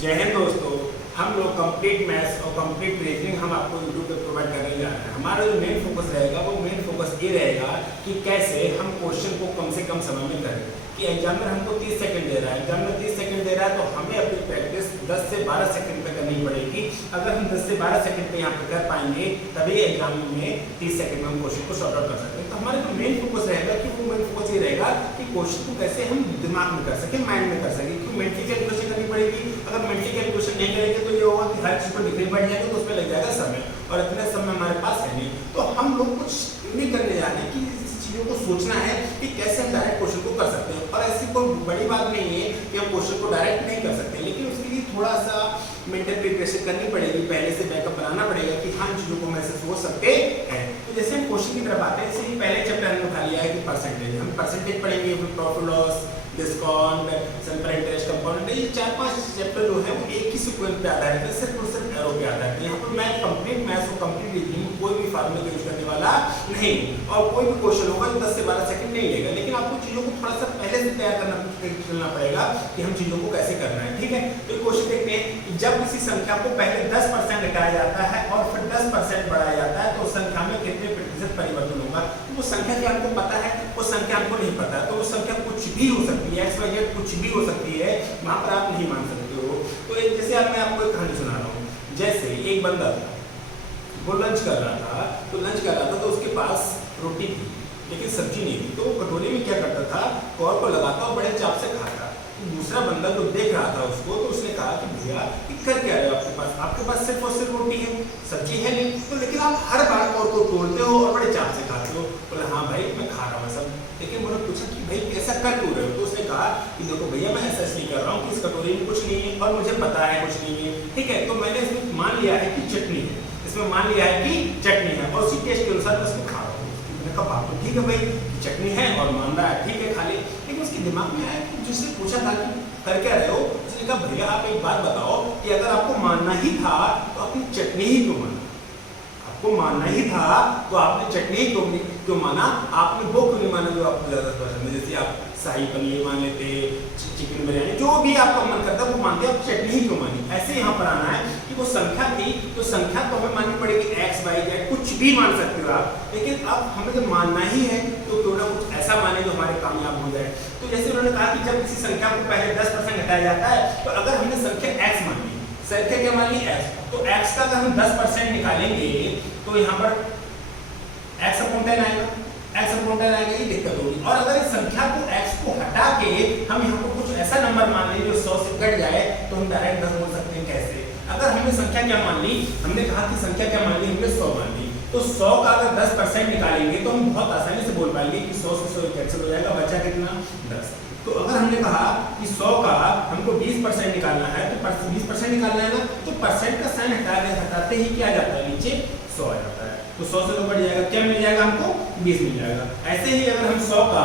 जय हिंद दोस्तों। हम लोग कंप्लीट मैथ्स और कंप्लीट रीजनिंग हम आपको यूट्यूब पे प्रोवाइड करने जा रहे हैं। हमारा जो मेन फोकस रहेगा वो मेन फोकस ये रहेगा कि कैसे हम क्वेश्चन को कम से कम समय में करें। कि एग्जामिनर हमको 30 सेकंड दे रहा है, एग्जामिनर 30 सेकंड दे रहा है तो हमें अपनी प्रैक्टिस 10 से 12 सेकंड पे करनी पड़ेगी। अगर हम 10 से 12 सेकंड पे यहाँ पे कर पाएंगे तभी एग्जाम में 30 सेकंड में हम क्वेश्चन को सॉर्ट आउट कर सकते हैं। तो हमारा जो मेन फोकस रहेगा कि वो मेन फोकस ये रहेगा कि क्वेश्चन को कैसे हम दिमाग में कर सकें, माइंड में कर सकें। क्योंकि मेंटली कैलकुलेशन करनी पड़ेगी। अगर मेंटली कैलकुलेशन नहीं करेंगे तो ये होगा कि हर चीज को डिग्री बढ़ जाएगा तो उसमें लग जाएगा समय, और इतना समय हमारे पास है नहीं। तो हम लोग कुछ नहीं करने जा रहे हैं कि चीज़ों को सोचना है कि कैसे हम डायरेक्ट क्वेश्चन को कर सकते हैं। और ऐसी कोई बड़ी बात नहीं है कि हम क्वेश्चन को डायरेक्ट नहीं कर सकते, लेकिन उसके लिए थोड़ा सा मेंटल प्रिपरेशन करनी पड़ेगी, पहले से बैकअप बनाना पड़ेगा कि हाँ चीज़ों को हम ऐसे सोच सकते हैं। तो जैसे हम क्वेश्चन की तरफ आते हैं, जैसे पहले चैप्टर हमने उठा लिया है कि परसेंटेज, हम परसेंटेज पढ़ेंगे, profit loss, discount, simple interest component, ये 4-5 चैप्टर जो है वो एक ही सीक्वेंस पे आधारित है, सिर्फ और सिर्फ एरो पे आधारित है। यहाँ पर मैं कंप्लीट मैथ्स और कंप्लीट रीजनिंग कोई भी फार्मूला यूज करने वाला नहीं, और कोई भी क्वेश्चन होगा जो 10 से 12 सेकंड नहीं लेगा। लेकिन आपको चीज़ों को थोड़ा सा पहले से तैयार करना पड़ेगा कि हम चीज़ों को कैसे करना है। ठीक है, तो क्वेश्चन देखते हैं कि जब किसी संख्या को पहले 10% घटाया जाता है और फिर 10% बढ़ाया जाता है तो उस संख्या में कितने प्रतिशत परिवर्तन होगा। वो संख्या क्या हमको पता है, वो संख्या हमको नहीं पता, तो वो संख्या कुछ भी हो सकती है, एक्स वाई जेड कुछ भी हो सकती है, वहां पर आप नहीं मान सकते हो। तो जैसे मैं आपको एक कहानी सुना रहा हूँ। जैसे एक बंदा था, वो लंच कर रहा था तो उसके पास रोटी थी लेकिन सब्जी नहीं थी। तो वो कटोरी में क्या करता था, कौर को लगाता और बड़े चाव से खाता। तो दूसरा बंदा जो देख रहा था उसको, तो उसने कहा कि भैया कर क्या रहे हो, आपके पास सिर्फ और सिर्फ रोटी है, सब्जी है नहीं, तो लेकिन आप हर बार कौर को तोड़ते हो और बड़े चाव से खाते हो। बोला हाँ भाई मैं खा रहा हूँ सब। लेकिन मैंने पूछा कि भाई कैसा कर क्यों रहे हो, तो उसने कहा कि देखो भैया मैं ऐसा इसलिए कर रहा हूँ कि इस कटोरी में कुछ नहीं है और मुझे पता है कुछ नहीं है। ठीक है, तो मैंने इसमें मान लिया है कि चटनी है, इसमें मान लिया है कि चटनी है और उसी टेस्ट के अनुसार मैं इसको खा रहा हूँ। मैंने कहा बात तो ठीक है भाई, चटनी है और मान रहा है, ठीक है खा ले। लेकिन उसके दिमाग में आया कि जिसने पूछा था कि कर क्या रहे हो, उसने कहा भैया आप एक बात बताओ कि अगर आपको मानना ही था तो आपने चटनी ही क्यों माना, आपको मानना ही था तो आपने चटनी ही क्यों माना, आपने वो क्यों नहीं माना जो आपको ज्यादा पसंद है। जैसे आप शाही पनीर मान लेते, चिकन बिरयानी, जो भी आपका मन करता है वो मानते, आप चटनी ही क्यों मानी। ऐसे यहाँ पर आना है कि वो संख्या थी तो संख्या तो हमें माननी पड़ेगी, एक्स वाई जेड कुछ भी मान सकते हो आप, लेकिन अब हमें जब मानना ही है तो क्यों ना कुछ ऐसा माने जो हमारे कामयाब हो जाए। तो जैसे उन्होंने कहा कि जब किसी संख्या को पहले 10% घटाया जाता है, तो अगर हमने संख्या एक्स मान ली, संख्या क्या मान ली एक्स, तो एक्स का अगर हम 10% निकालेंगे तो यहाँ पर एक्स अपॉन 10 आएगा, एक्स अपॉन 10 आएगा, ये दिक्कत होगी। और अगर इस संख्या को एक्स को हटा के हम यहाँ पर कुछ ऐसा नंबर मान लें जो 100 से घट जाए तो हम डायरेक्ट 10 बोल सकते हैं। कैसे, अगर हमने संख्या क्या मान ली, हमने कहा कि संख्या क्या मान ली, हमने 100 मान ली, तो 100 का अगर 10% निकालेंगे तो हम बहुत आसानी से बोल पाएंगे कि 100 से 100 कैंसिल हो जाएगा, बचा कितना 10। तो अगर हमने कहा कि 100 का हमको 20% निकालना है तो 20% निकालना है ना, तो परसेंट का साइन हटाते ही क्या जाता है, नीचे 100 आ जाता है। तो 100 से तो बढ़ जाएगा, क्या मिल जाएगा हमको 20 मिल जाएगा। ऐसे ही अगर हम 100 का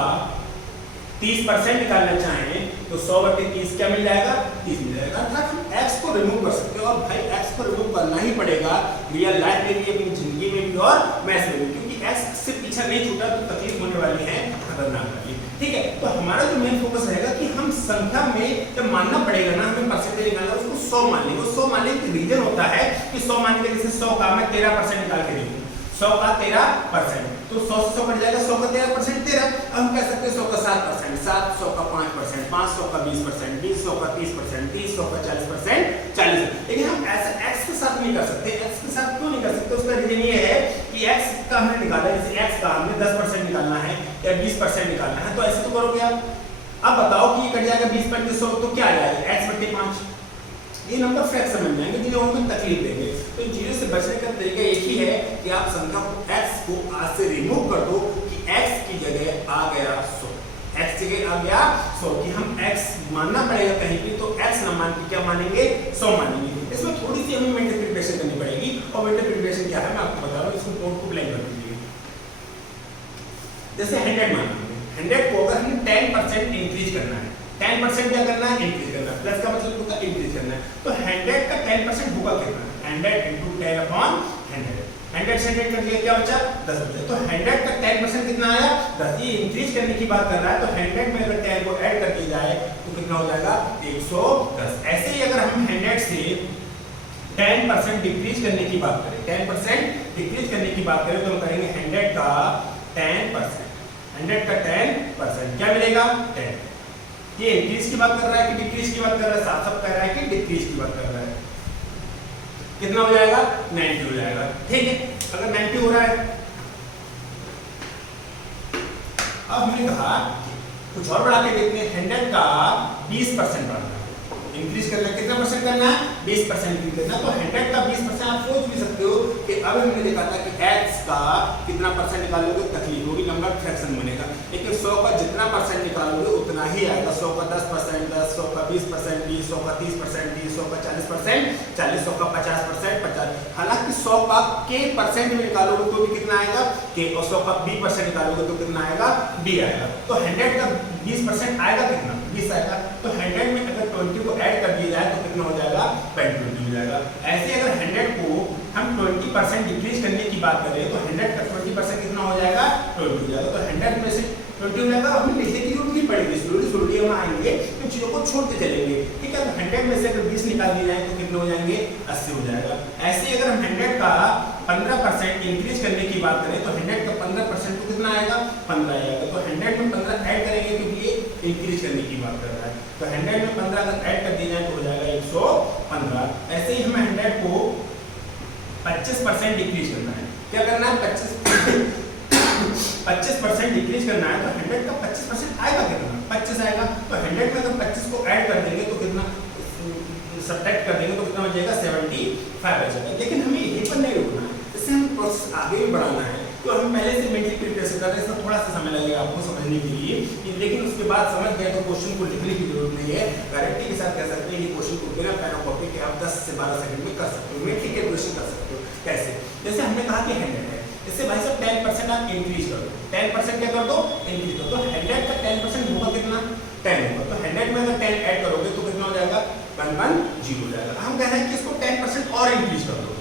30% निकालना चाहें तो 100/30 क्या मिल जाएगा, 30 मिल जाएगा। अर्थात हम x को रिमूव कर सकते हैं, और भाई x को रिमूव करना ही पड़ेगा रियल लाइफ में भी, अपनी जिंदगी में भी और मैथ्स में भी, क्योंकि x से पीछा नहीं छूटा तो तकलीफ होने वाली है खतरनाक वाली। ठीक है, तो हमारा जो मेन फोकस रहेगा कि हम संख्या में जब मानना पड़ेगा ना, हमें परसेंटेज निकालना, उसको 100 मान लेंगे। 100 मान लेंगे, रीजन होता है कि 100 मान के, जैसे 100 का मैं 13% निकाल के देखूं, 100 का 13%, तो 100 से 100 बढ़ जाएगा, 100 का 13% 13। अब हम कह सकते हैं 100 का 7%, 7, 100 का 5%, 5, 100 का 20%, 20, 100 का 30%, 30, 100 का 40%, 40। लेकिन हम ऐसा x के साथ नहीं कर सकते। x के साथ क्यों नहीं कर सकते, उसका रीजन ये है कि x का हमने निकाला, जैसे x का हमने 10% निकालना है या 20% निकालना है, तो ऐसे तो करोगे आप। अब बताओ कि ये कट जाएगा 20/100 तो क्या आ जाएगा, x/5। ये नंबर फ्रैक्शन बन जाएंगे जो हमें तकलीफ देंगे। तो जीरो से बचने का तरीका एक ही है कि आप संख्या को x को आज से रिमूव कर दो कि x की जगह आ गया 100, x जगह आ गया 100, कि हम x मानना पड़ेगा कहीं भी तो x ना मान के क्या मानेंगे, 100 मानेंगे। इसमें थोड़ी सी हमें मेंटल प्रिपरेशन करनी पड़ेगी, और मेंटल प्रिपरेशन क्या है मैं आपको बता रहा हूँ, इसको नोट को ब्लैंक कर दीजिए। जैसे 100 मान लीजिए, 100 को अगर हमें 10% इंक्रीज करना है, 10% क्या करना है, इंक्रीज करना है, प्लस का मतलब होगा इंक्रीज करना है, तो 100 का 10% होगा कितना, 100 × 10/100, 100 से 100 कर लिया, क्या बचा 10 बचा। तो 100 का 10% कितना आया, 10। ये इंक्रीज करने की बात कर रहा है, तो 100 में अगर 10 को ऐड कर दिया जाए तो कितना हो जाएगा 110। ऐसे ही अगर हम 100 से 10% डिक्रीज करने की बात करें, 10% डिक्रीज करने की बात करें तो हम करेंगे 100 का 10%, 100 का 10% क्या मिलेगा 10। ये इंक्रीज की बात कर रहा है कि डिक्रीज की बात कर रहा है, साफ साफ कह रहा है कि डिक्रीज की बात कर रहा है। कितना हो जाएगा 90 हो जाएगा। ठीक है, अगर 90 हो रहा है, अब हमने कहा कुछ और बढ़ा के देखते हैं, 100 का 20% बढ़ाना है, इंक्रीज करना है, कितना परसेंट करना है 20% इंक्रीज करना। तो 100 का 20% आप सोच भी सकते हो कि अब हमने देखा था कि x का कितना परसेंट निकालोगे तकलीफ होगी, नंबर फ्रैक्शन बनेगा, लेकिन 100 का जितना परसेंट निकालोगे उतना ही आएगा। 100 का 10%, 10, 100 का 20%, 20, 100 का 30%, 20, 100 का 40%, 40, 100 का 50%, 50। हालांकि 100 का के परसेंट में निकालोगे तो भी कितना आएगा के, और 100 का b% निकालोगे तो कितना आएगा b आएगा। तो 100 का 20% आएगा कितना 20 आएगा। तो 100 में अगर 20 को ऐड कर दिया जाए तो कितना हो जाएगा 20 हो जाएगा। ऐसे अगर 100 को हम 20% डिक्रीज करने की बात करें तो 100 का 20% कितना हो जाएगा 20 हो जाएगा। तो 100 में से 20 हो जाएगा, हमें लिखने की जरूरत नहीं पड़ेगी, स्लोली हम आएंगे तो चीजों को छोड़ते चलेंगे। ठीक है, तो 100 में से अगर 20 निकाल दिए जाए तो कितने हो जाएंगे 80 हो जाएगा। ऐसे ही अगर हम 100 का 15% इंक्रीज करने की बात करें तो 100 का 15% तो कितना आएगा 15 आएगा। तो 100 में 15 ऐड करेंगे क्योंकि ये इंक्रीज करने की बात कर रहा है। तो 100 में 15 अगर ऐड कर दिया जाए तो हो जाएगा 115। ऐसे ही हमें 100 को 25% डिक्रीज करना है। क्या करना है 25% डिक्रीज करना है। तो 100 का 25% आएगा कितना 25 आएगा। तो 100 में अगर 25 को ऐड कर देंगे तो कितना सब्ट्रैक्ट कर देंगे तो कितना बचेगा 75 बचेगा। लेकिन हमें यहीं पर नहीं रुकना है, इससे हम प्रोसेस आगे भी बढ़ाना है। तो हम पहले से मेंटली प्रिपरेशन कर रहे हैं, इसमें थोड़ा सा समय लगेगा आपको समझने के लिए, लेकिन उसके बाद समझ गए तो क्वेश्चन को लिखने की जरूरत नहीं है, गारंटी के साथ कह सकते हैं कि क्वेश्चन को बिना पेन और कॉपी के आप 10 से 12 सेकंड में कर सकते हो, मेंटली कैलकुलेशन कर सकते हो। कैसे, जैसे हमने कहा कि 100 है, इससे भाई साहब 10% आप इंक्रीज कर दो, 10% क्या कर दो इंक्रीज कर दो। 100 का 10% होगा कितना 10 होगा। तो 100 में अगर 10 ऐड करोगे तो कितना हो जाएगा 110 हो जाएगा। हम कह रहे हैं कि इसको 10% और इंक्रीज कर दो,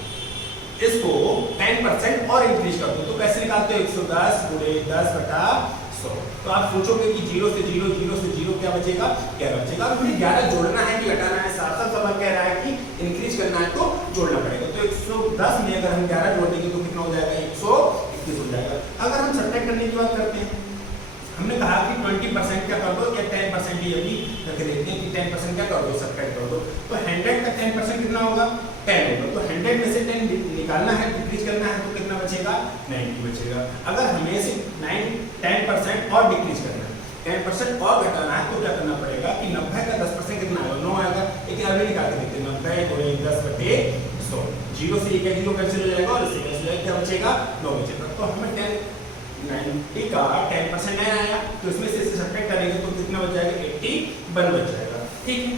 इसको 10% और इंक्रीज कर दो। तो कैसे निकालते हो 110 गुणे 10/100। तो आप सोचोगे कि 0 से 0, 0 से 0 क्या बचेगा 11 बचेगा। अब हमें 11 जोड़ना है कि घटाना है, साथ सवाल कह रहा है कि इंक्रीज करना है तो जोड़ना पड़ेगा। तो 110 में अगर हम 11 जोड़ देंगे तो कितना हो जाएगा 121 हो जाएगा। अगर हम सब्ट्रैक्ट करने की बात करते हैं, हमने कहा कि 20% क्या कर दो या 10% ही अभी रख देते हैं कि 10% क्या कर दो सब्ट्रैक्ट कर दो। तो 100 का 10% कितना होगा 10 होगा। तो 100 में से 10 निकालना है, डिक्रीज करना है तो कितना बचेगा 90 बचेगा। अगर हमें से 10% और डिक्रीज करना है, 10% और घटाना है तो क्या करना पड़ेगा कि 90 का 10% कितना आएगा 9 आएगा। लेकिन अभी निकाल के देखते हैं 90 गुणे 10/100, 0 से 1 0 कैंसिल हो जाएगा और इससे कैंसिल क्या बचेगा 9 बचेगा। तो हमें 90 का 10% नहीं आया तो इसमें से इसे सब्ट्रैक्ट करेंगे तो कितना बच जाएगा 81 बच जाएगा। ठीक है,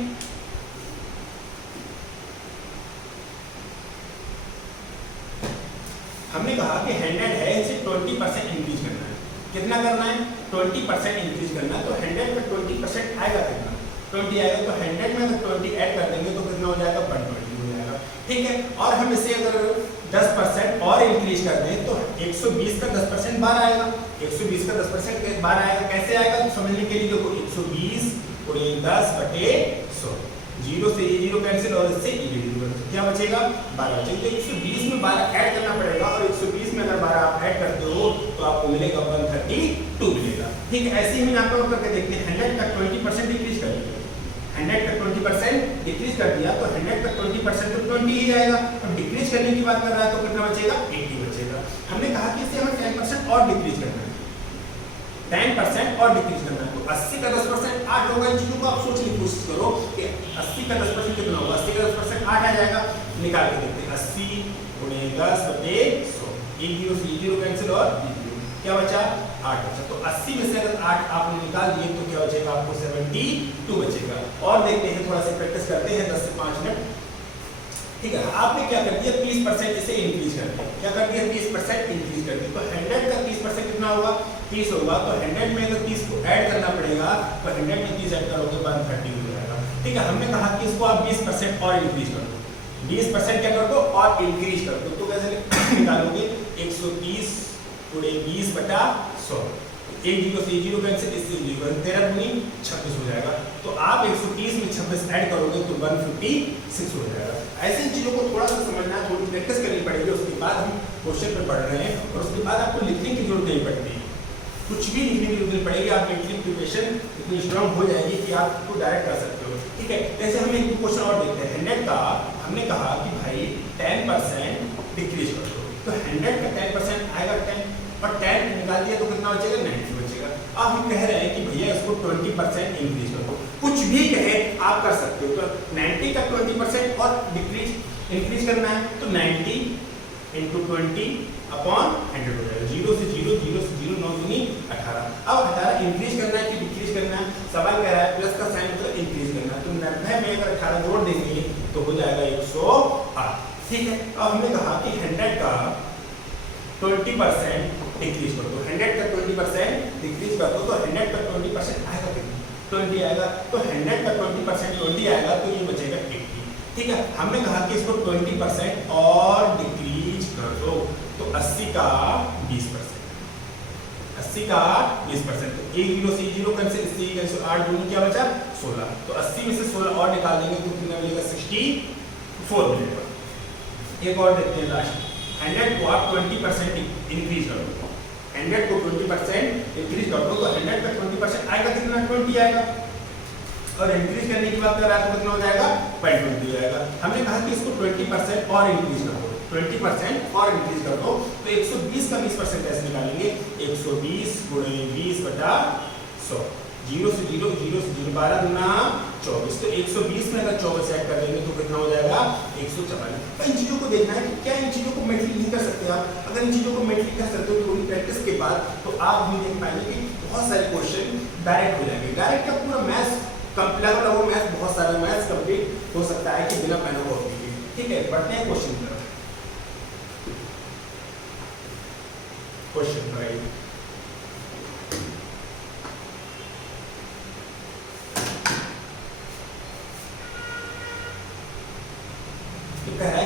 हमने कहा कि 100 है, इसे 20% इंक्रीज करना है। कितना करना है 20% इंक्रीज करना है। तो 100 में 20% आएगा कितना 20 आएगा। तो 100 में अगर 20 ऐड कर देंगे तो कितना हो जाएगा 120 हो जाएगा। ठीक है, और हम इसे अगर 10% और इंक्रीज कर दें तो 120 का 10% 12 आएगा। 120 का 10% 12 आएगा। कैसे आएगा तो समझने के लिए देखो 120 गुणे 10/100, 0 से ये 0 कैंसिल और इससे ये 0 क्या बचेगा 12 बचेगा। तो 120 में 12 ऐड करना पड़ेगा और 120 में अगर 12 आप ऐड करते हो तो आपको मिलेगा 132 मिलेगा। ठीक है, ऐसे ही हम यहाँ पर करके देखते हैं 100 का 20% डिक्रीज कर दिया, 100 का 20% डिक्रीज कर दिया तो 100 का 20% तो 20 ही जाएगा। अब डिक्रीज करने की बात कर रहा है तो कितना बचेगा 80 बचेगा। हमने कहा कि इसे हमें 10% और डिक्रीज करना है, 10% और डिक्रीज करना है। तो 80 का 10% 8 होगा। इन चीजों को आप सोचने की कोशिश करो कि 80 का 10% कितना होगा। 80 का 10% 8 आ जाएगा। निकाल के देखते हैं 80 गुणे 10/100, 1 0 से 0 कैंसिल और 0 क्या बचा 8 बचा। तो 80 में से अगर 8 आपने निकाल दिए तो क्या बचेगा आपको 72 बचेगा। और देखते हैं, थोड़ा सा प्रैक्टिस करते हैं 10 से 5 मिनट। ठीक है, आपने क्या कर दिया 30% इसे इंक्रीज कर दिया। क्या कर दिया 30% इंक्रीज कर दिया। तो 100 का 30% कितना होगा 30 होगा। तो 100 में अगर 30 को ऐड करना पड़ेगा तो 100 में 30 ऐड करोगे 130 हो जाएगा। ठीक है, हमने कहा कि इसको आप 20% और इंक्रीज कर दो, 20% क्या कर दो और इंक्रीज कर दो। तो कैसे निकालोगे 130 गुणे 20/100, 1 0 से 0 कैंसिल, इससे 0 13 गुनी 26 हो जाएगा। तो आप 26 ऐड करोगे तो 156 हो जाएगा। ऐसे इन चीज़ों को थोड़ा सा समझना, थोड़ी प्रैक्टिस करनी पड़ेगी, उसके बाद हम क्वेश्चन पे पढ़ रहे हैं और उसके बाद आपको लिखने की जरूरत नहीं पड़ती, कुछ भी लिखने की जरूरत नहीं पड़ेगी, आप मेंटली प्रिपरेशन इतनी स्ट्रांग हो जाएगी कि आप इसको डायरेक्ट कर सकते हो। ठीक है, जैसे हम एक क्वेश्चन और देखते हैं। 100 का हमने कहा कि भाई 10% डिक्रीज कर दो, तो 100 का 10% आएगा 10 और 10 निकाल दिया तो कितना बचेगा, 90 बचेगा। अब हम कह रहे हैं कि भैया इसको 20% इंक्रीज कर दो, कुछ भी कहे आप कर सकते हो। तो 90 का 20% और डिक्रीज इंक्रीज करना है तो 90 इंटू 20 अपॉन 100 हो जाएगा। 0 से 0, 0 से 0, 9 दूनी 18। अब 18 इंक्रीज करना है कि डिक्रीज करना है, सवाल कह रहा है प्लस का साइन मतलब इंक्रीज करना है, तो 90 में अगर 18 जोड़ देंगे तो हो जाएगा 108। ठीक है, अब हमने कहा कि 100 का 20% डिक्रीज कर दो, 100 का 20% डिक्रीज कर दो तो 100 का 20% आएगा कितना, 20 आएगा। तो 100 का 20% 20 आएगा तो ये बचेगा 80। ठीक है, हमने कहा कि इसको 20% और डिक्रीज कर दो तो 80 का 20%, 80 का 20%, तो 1 0 से 0 कैंसिल, इससे 8 दूनी क्या बचा 16, तो 80 में से 16 और निकाल देंगे तो कितना मिलेगा 64 मिलेगा। एक और देखते हैं लास्ट, 100 को आप 20% इंक्रीज कर दो, 100 को 20% इंक्रीज कर दो तो 100 का 20% आएगा कितना, 20 आएगा, और इंक्रीज करने की बात कर रहा है तो कितना हो जाएगा 0.20 हो जाएगा। हमने कहा कि इसको 20% और इंक्रीज कर दो, 20% और इंक्रीज कर दो तो 120 का 20% कैसे निकालेंगे, 120 गुणे 20 बटा 100, 0 से 0, 0 से 0, 12 गुना 24, तो 120 में अगर 24 ऐड कर देंगे तो कितना हो जाएगा 144। तो इन चीज़ों को देखना है कि क्या इन चीज़ों को मेंटली नहीं कर सकते आप। अगर इन चीज़ों को मेंटली कर सकते हो तो थोड़ी प्रैक्टिस के बाद तो आप भी देख पाएंगे कि बहुत सारे क्वेश्चन डायरेक्ट हो जाएंगे। डायरेक्ट का पूरा मैथ्स कंप्लीट हो, मैथ्स बहुत सारा मैथ्स कंप्लीट हो सकता है कि बिना पेन कॉपी के। ठीक है, बढ़ते हैं क्वेश्चन की तरफ। क्वेश्चन राइट,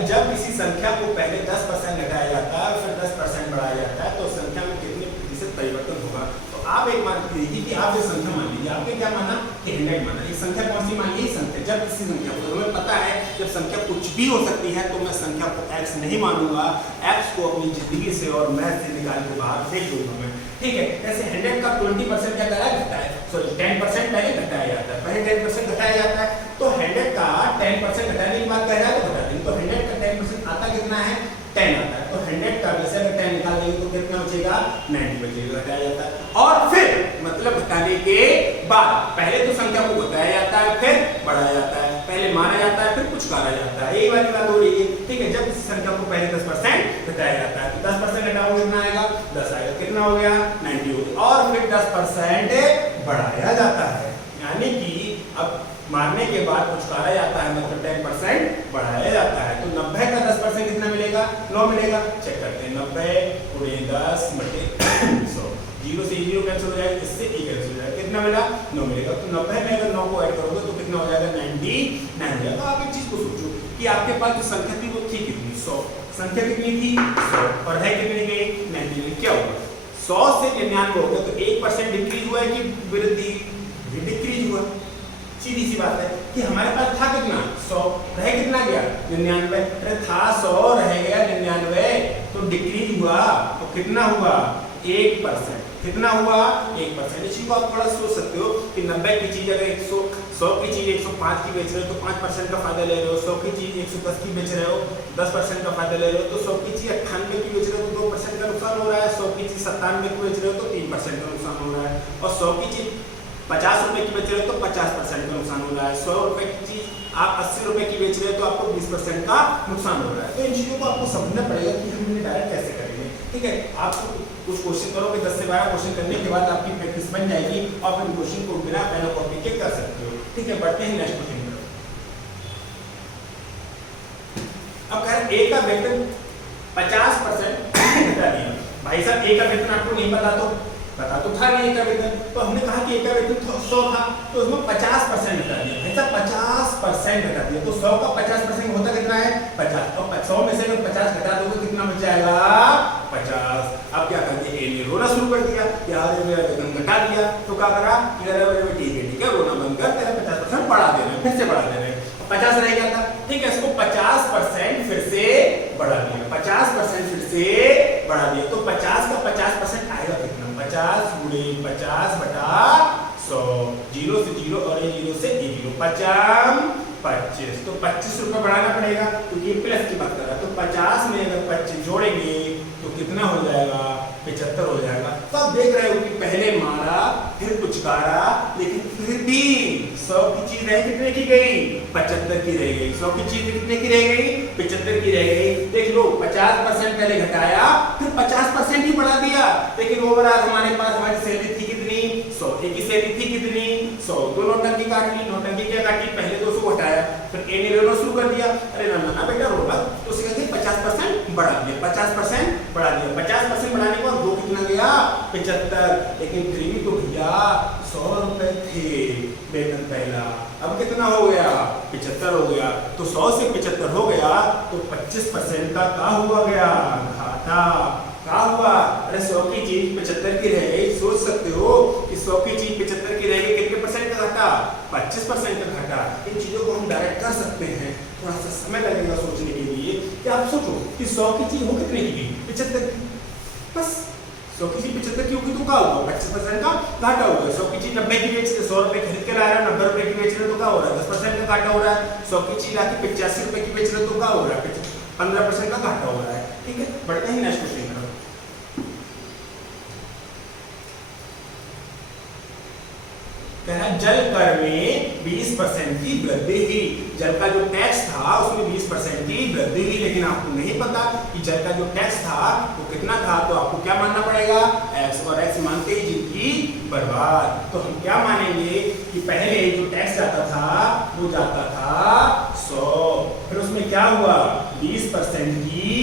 जब किसी संख्या को पहले 10% घटाया जाता है और फिर 10% बढ़ाया जाता है तो संख्या में कितने प्रतिशत परिवर्तन होगा। तो आप एक मान लीजिए कि आप जो संख्या मान लीजिए, आपने क्या माना कि 100 माना, एक संख्या कौन सी मान ली, संख्या। जब किसी संख्या को, हमें पता है जब संख्या कुछ भी हो सकती है तो मैं संख्या को x नहीं मानूंगा, x को अपनी जिंदगी से और मैथ से निकाल के बाहर फेंक दूंगा मैं। ठीक है, जैसे 100 का 20% क्या करा घटाया, सॉरी 10% पहले घटाया जाता है, पहले 10% घटाया जाता है, तो 100 का 10% घटाने की बात कह रहा है तो घटा देंगे, तो 100 का 10% आता कितना है 10 आता है, तो 100 का में से अगर 10 निकाल देंगे तो कितना बचेगा 90 बचेगा, घटाया जाता है। और फिर मतलब घटाने के बाद पहले तो संख्या को घटाया जाता है फिर बढ़ाया जाता है, पहले माना जाता है फिर कुछ करा जाता है, यही वाली बात हो रही है। ठीक है, जब इस संख्या को पहले 10% घटाया जाता है तो 10% घटाओगे कितना आएगा 10 आएगा, कितना हो गया 90 हो गया, और फिर 10% बढ़ाया जाता है, यानी कि अब मारने के बाद कुछ करा जाता है मतलब 10% बढ़ाया जाता है। तो 90 का 10% कितना मिलेगा 9 मिलेगा, चेक करते हैं 90 गुणे 10 बटे 100, 0 से 0 कैंसिल हो जाएगा, इससे e कैंसिल हो जाएगा, कितना मिला 9 मिलेगा। तो 90 में अगर 9 को ऐड करोगे तो कितना हो जाएगा 99 हो जाएगा। आप एक चीज को सोचो कि आपके पास जो संख्या थी वो थी कितनी 100, संख्या कितनी थी 100 और है कितनी गई 99, क्या होगा 100 से 99 हो गया तो 1% डिक्रीज हुआ है कि वृद्धि, डिक्रीज हुआ। सीधी सी बात है कि हमारे पास था कितना 100, रह कितना गया 99, अरे था 100 रह गया 99 तो डिक्रीज हुआ तो कितना हुआ 1%, कितना हुआ 1%। इसी को आप थोड़ा सोच सकते हो कि 90 की चीज अगर 100 की चीज 105 की बेच रहे हो तो 5% का फायदा ले रहे हो, 100 की चीज 110 की बेच रहे हो 10% का फायदा ले रहे हो, तो 100 की चीज 98 की बेच रहे हो तो 2% का नुकसान हो रहा है, 100 की चीज 97 की बेच रहे हो तो 3% का नुकसान हो रहा है, और 100 की चीज 50 रुपए की बेच रहे हो तो 50% का नुकसान हो रहा है, 100 रुपए की चीज आप 80 रुपए की बेच रहे हो तो आपको 20% का नुकसान हो रहा है। तो इन चीजों को आपको समझना पड़ेगा कि हम इन्हें डायरेक्ट कैसे करेंगे। ठीक है, आप कुछ क्वेश्चन करोगे, 10 से 12 क्वेश्चन करने के बाद आपकी प्रैक्टिस बन जाएगी और फिर क्वेश्चन को बिना पेन और कॉपी के कर सकते हो। ठीक है, बढ़ते हैं नेक्स्ट क्वेश्चन की तरफ। अब कह ए का वेतन 50% घटा दिया, भाई साहब ए का वेतन आपको नहीं पता तो था नहीं का वेतन, तो हमने कहा कि एक का वेतन 100 था तो उसमें 50% घटा दिया, ऐसा 50% घटा दिया, तो 100 का 50% होता कितना है 50, और 100 में से अगर 50 घटा दोगे कितना बच जाएगा 50। अब क्या करते ए ने रोना शुरू कर दिया कि यार मेरा वेतन घटा दिया, तो क्या करा कि ठीक है रोना बंद कर, तेरा 50% बढ़ा देना, फिर से बढ़ा दे रहे हैं, 50 रह गया था, ठीक है, इसको 50% फिर से बढ़ा दिया, 50% फिर से बढ़ा दिया, तो 50 का 50% आएगा कितना, 50 गुणे 50 बटा 100, 0 से 0 और ये 0 से ये 0, 50 25, तो 25 रुपये बढ़ाना पड़ेगा क्योंकि ये प्लस की बात कर रहा है, तो 50 में अगर 25 जोड़ेंगे तो कितना हो जाएगा, 75 हो जाएगा। तो आप देख रहे हो कि पहले मारा फिर पुचकारा, लेकिन फिर भी 100 की चीज है कितने की गई, 75 की रह गई, 100 की चीज कितने की रह गई, 75 की रह गई। देख लो 50% पहले घटाया फिर 50% ही बढ़ा दिया, लेकिन ओवरऑल हमारे पास हमारी सैलरी थी कितनी, 100, एक ही सैलरी थी कितनी, 100, दो नौटंकी काट ली, नौटंकी क्या काटी, पहले 200 घटाया फिर ए ने लेना शुरू कर दिया, अरे ना बेटा रोगा, तो उसे कहते 50% बढ़ा दिया, 50% बढ़ा दिया, 50% बढ़ाने के बाद 2 कितना गया, 75, लेकिन फिर भी तो भैया 100 रुपए थे वेतन पहला, अब कितना हो गया, 75 हो गया, तो 100 से 75 हो गया, तो 25% का क्या हुआ गया, घाटा, क्या हुआ, अरे 100 की चीज 75 की रह गई, सोच सकते हो कि 100 की चीज 75 की रह गई, कितने परसेंट का घाटा, 25% का घाटा। इन चीजों को हम डायरेक्ट कर सकते हैं, थोड़ा सा समय लगेगा सोचने के लिए कि आप सोचो कि 100 की चीज हो कितने की, 75 की, बस 100 की चीज 75 की होगी तो क्या होगा, 25% का घाटा होगा। 100 की चीज 90 की बेच के 100 रुपए खरीद के ला रहा है, 90 रुपए की बेच रहे तो क्या हो रहा है, 10% का घाटा हो रहा है। 100 की चीज आके 85 रुपए की बेच रहे तो क्या हो रहा है, 15% का घाटा हो रहा है। ठीक है, बढ़ते हैं नेक्स्ट क्वेश्चन की तरफ। जल कर में 20% की वृद्धि हुई, जल का जो टैक्स था उसमें 20% की वृद्धि हुई, लेकिन आपको नहीं पता कि जल का जो टैक्स था वो कितना था, तो आपको क्या मानना पड़ेगा, x, और x मानते ही जिंदगी बर्बाद। तो हम क्या मानेंगे कि पहले जो टैक्स जाता था वो जाता था 100, फिर उसमें क्या हुआ, 20% की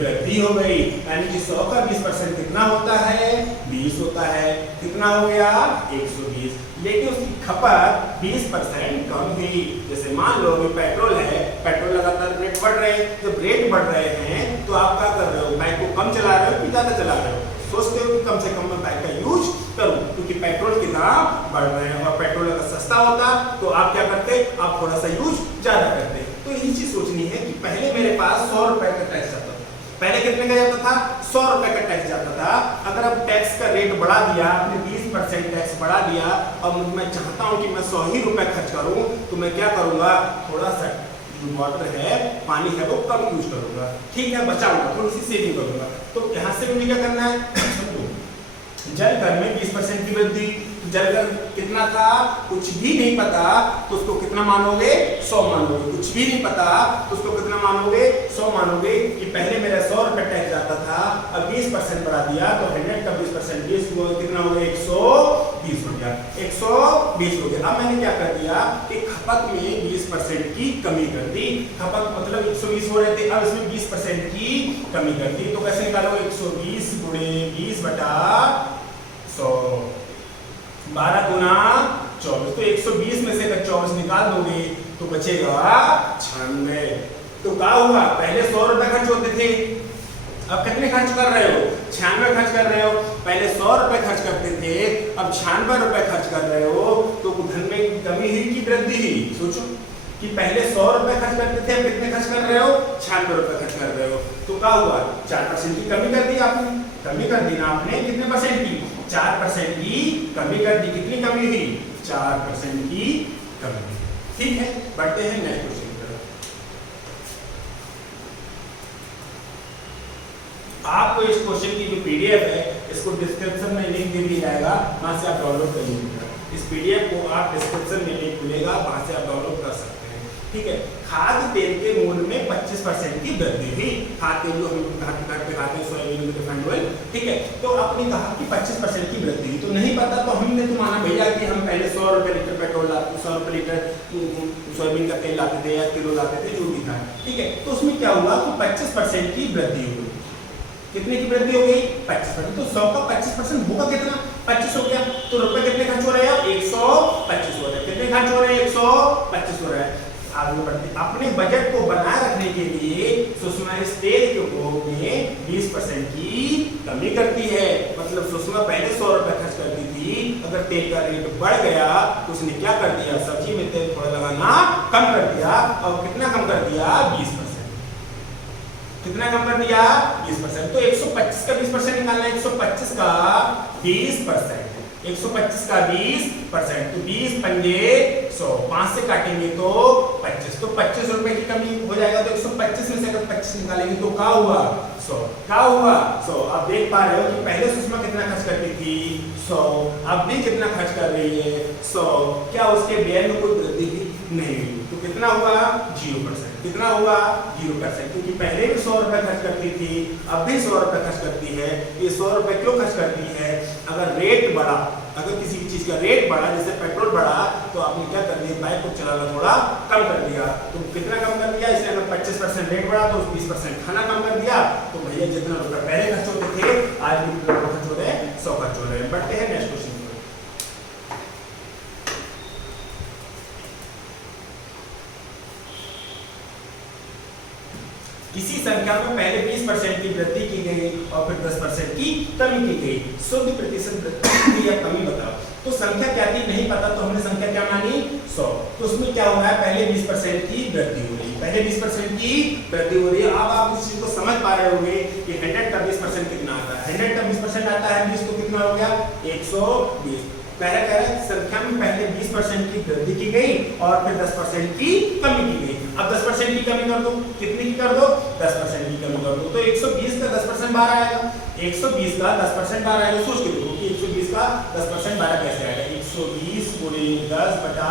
वृद्धि हो गई, यानी कि 100 का 20% कितना होता है, 20 होता है, कितना हो गया, 120, लेकिन उसकी खपत 20% कम हुई। जैसे मान लो कि पेट्रोल है, पेट्रोल लगातार रेट बढ़ रहे हैं, जब रेट बढ़ रहे हैं तो आप क्या कर रहे हो, बाइक को कम चला रहे हो कि ज्यादा चला रहे हो, सोचते हो कि कम से कम मैं बाइक का यूज करूं, क्योंकि पेट्रोल के दाम बढ़ रहे हैं, और पेट्रोल अगर सस्ता होता तो आप क्या करते, आप थोड़ा सा यूज ज्यादा करते। तो यही चीज सोचनी है कि पहले मेरे पास 100 रुपए का टैक्स आता था, पहले कितने का जाता था, 100 रुपए का टैक्स जाता था, अगर अब टैक्स का रेट बढ़ा दिया, आपने 20% टैक्स बढ़ा दिया, और मैं चाहता हूं कि मैं 100 ही रुपए खर्च करूं, तो मैं क्या करूंगा, थोड़ा सा जो वाटर है, पानी है, वो कम यूज करूंगा, ठीक है, बचाऊंगा, थोड़ी सी सेविंग करूंगा। तो यहाँ से मुझे क्या करना है, जल कर में 20% की वृद्धि, जल कर कितना था, कुछ भी नहीं पता तो उसको कितना मानोगे, 100 मानोगे, कुछ भी नहीं पता तो उसको कितना मानोगे, 100 मानोगे, कि पहले मेरा 100 रुपए टैक्स जाता था, अब 20% बढ़ा दिया, तो 100 का 20% 20 कितना हो गया, 120 हो गया, 120 हो गया। अब मैंने क्या कर दिया कि खपत में 20% की कमी कर दी, खपत मतलब 120 हो रहे थे, अब इसमें 20% की कमी कर दी, तो कैसे निकालोगे, 120 गुणे 20 बटा 100, 12 गुना 24, तो 120 में से अगर 24 निकाल दोगे तो बचेगा 96। तो क्या हुआ, पहले 100 रुपए खर्च होते थे, अब कितने खर्च कर रहे हो, 96 खर्च कर रहे हो, पहले 100 रुपए खर्च करते थे, अब 96 रुपए खर्च कर रहे हो, तो धन में कमी हुई कि वृद्धि हुई, सोचो कि पहले 100 रुपए खर्च करते थे, अब कितने खर्च कर रहे हो, 96 रुपए खर्च कर रहे हो, तो क्या हुआ, 4% की कमी कर दी आपने, कमी कर दी ना आपने, कितने परसेंट की, 4% की कमी कर दी, कितनी कमी हुई, 4% की कमी। ठीक है, बढ़ते हैं नेक्स्ट क्वेश्चन की तरफ। आपको इस क्वेश्चन की जो पीडीएफ है, इसको डिस्क्रिप्शन में लिंक दे दिया जाएगा, वहां से आप डाउनलोड कर लीजिएगा। इस पीडीएफ को आप डिस्क्रिप्शन में लिंक मिलेगा, वहां से आप डाउनलोड कर सकते हैं। ठीक है, खाद्य तेल के मूल्य में 25% की वृद्धि हुई, खाद्य तेल जो हम घर पे खाते हैं, सोयाबीन, रिफाइंड ऑयल, ठीक है, तो आपने कहा कि 25% की वृद्धि हुई, तो नहीं पता तो हमने तो माना भैया कि हम पहले 100 रुपए लीटर पेट्रोल लाते, 100 रुपए लीटर सोयाबीन का तेल लाते थे या किलो लाते थे, जो भी था, ठीक है, तो उसमें क्या हुआ कि 25% की वृद्धि हुई, कितने की वृद्धि हो गई, 25%, तो 100 का 25% होगा कितना, 25 हो गया, तो रुपए कितने खर्च हो रहे हैं, 125 हो रहे हैं, कितने खर्च हो रहे हैं, 125 हो रहे हैं। अब आगे बढ़ते अपने बजट को बनाए रखने के लिए सुषमा इस तेल के उपभोग में 20% की कमी करती है। मतलब सुषमा पहले 100 रुपए खर्च करती थी, अगर तेल का रेट बढ़ गया तो उसने क्या कर दिया, सब्जी में तेल थोड़ा लगाना कम कर दिया। और कितना कम कर दिया, 20%। कितना कम कर दिया, 20%। तो 125 का 20% निकालना है, 125 का 20%, 125 का 20%, तो 20 पंजे 100, 5 से काटेंगे तो 25, तो 25 रुपए की कमी हो जाएगा। तो 125 में से अगर 25 निकालेंगे तो क्या हुआ, 100। क्या हुआ, 100। आप देख पा रहे हो कि पहले सुषमा कितना खर्च करती थी, 100, अब भी कितना खर्च कर रही है, 100। क्या उसके व्यय में कोई वृद्धि नहीं हुई, तो कितना हुआ, 0%। कितना हुआ, 0%, क्योंकि पहले भी 100 रुपए खर्च करती थी, अब भी 100 रुपए खर्च करती है। ये 100 रुपए क्यों खर्च करती है, अगर रेट बढ़ा, अगर किसी भी चीज का रेट बढ़ा, जैसे पेट्रोल बढ़ा, तो आपने क्या कर दिया, बाइक को चलाना थोड़ा कम कर दिया। तो कितना कम कर दिया, इसने अगर 25% रेट बढ़ा तो 20% खाना कम कर दिया। तो भैया जितना रुपए पहले खर्च होते थे, आज भी खर्च हो रहे हैं, 100 खर्च हो रहे हैं। बढ़ते हैं नेक्स्ट क्वेश्चन। किसी संख्या में पहले 20% की वृद्धि की गई और फिर 10% की कमी की गई, शुद्ध प्रतिशत वृद्धि या कमी बताओ। तो संख्या क्या थी नहीं पता, तो हमने संख्या क्या मानी, 100। तो उसमें क्या हो रहा है, पहले 20% की वृद्धि हो रही है, पहले 20% की वृद्धि हो रही है। अब आप उस चीज को समझ पा रहे होंगे कि 100 का 20% कितना आता है, 100 का 20% आता है 20, तो कितना हो गया, 120। पहले कह रहे संख्या में पहले 20% की वृद्धि की गई और फिर 10% की कमी की गई। अब 10% की कमी कर दो, कितनी की कर दो, 10% की कमी कर दो, तो 120 का 10% 12 आएगा। 120 का 10% 12 आएगा। सोच के देखो कि 120 का 10% 12 कैसे आएगा, 120 गुणे 10 बटा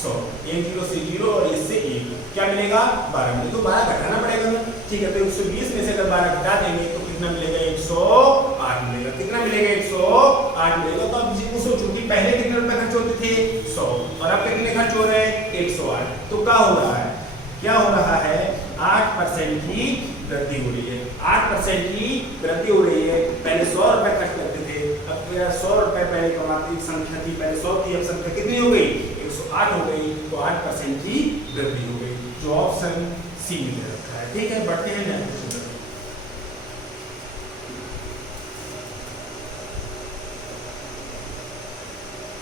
100, 1 0 से 0 और इससे 1 क्या मिलेगा, 12 मिलेगा। तो 12 घटाना पड़ेगा ना, ठीक है। तो 120 में से अगर 12 घटा देंगे तो कितना मिलेगा, 108 मिलेगा। कितना मिलेगा, 108 मिलेगा। तो अब जी सोचो कि पहले कितने रुपए खर्च होते थे, 100, और अब कितने खर्च हो रहे हैं, 108। तो क्या हो रहा है, क्या हो रहा है, 8% की वृद्धि हो रही है, 8% की वृद्धि हो रही है। पहले 100 रुपए खर्च करते थे, अब 100 रुपए पहले कमाती संख्या थी, पहले 100 थी, अब संख्या कितनी हो गई, 108 हो गई। तो 8% की वृद्धि हो गई, जो ऑप्शन सी में रखा है। ठीक है, बढ़ते हैं नेक्स्ट क्वेश्चन।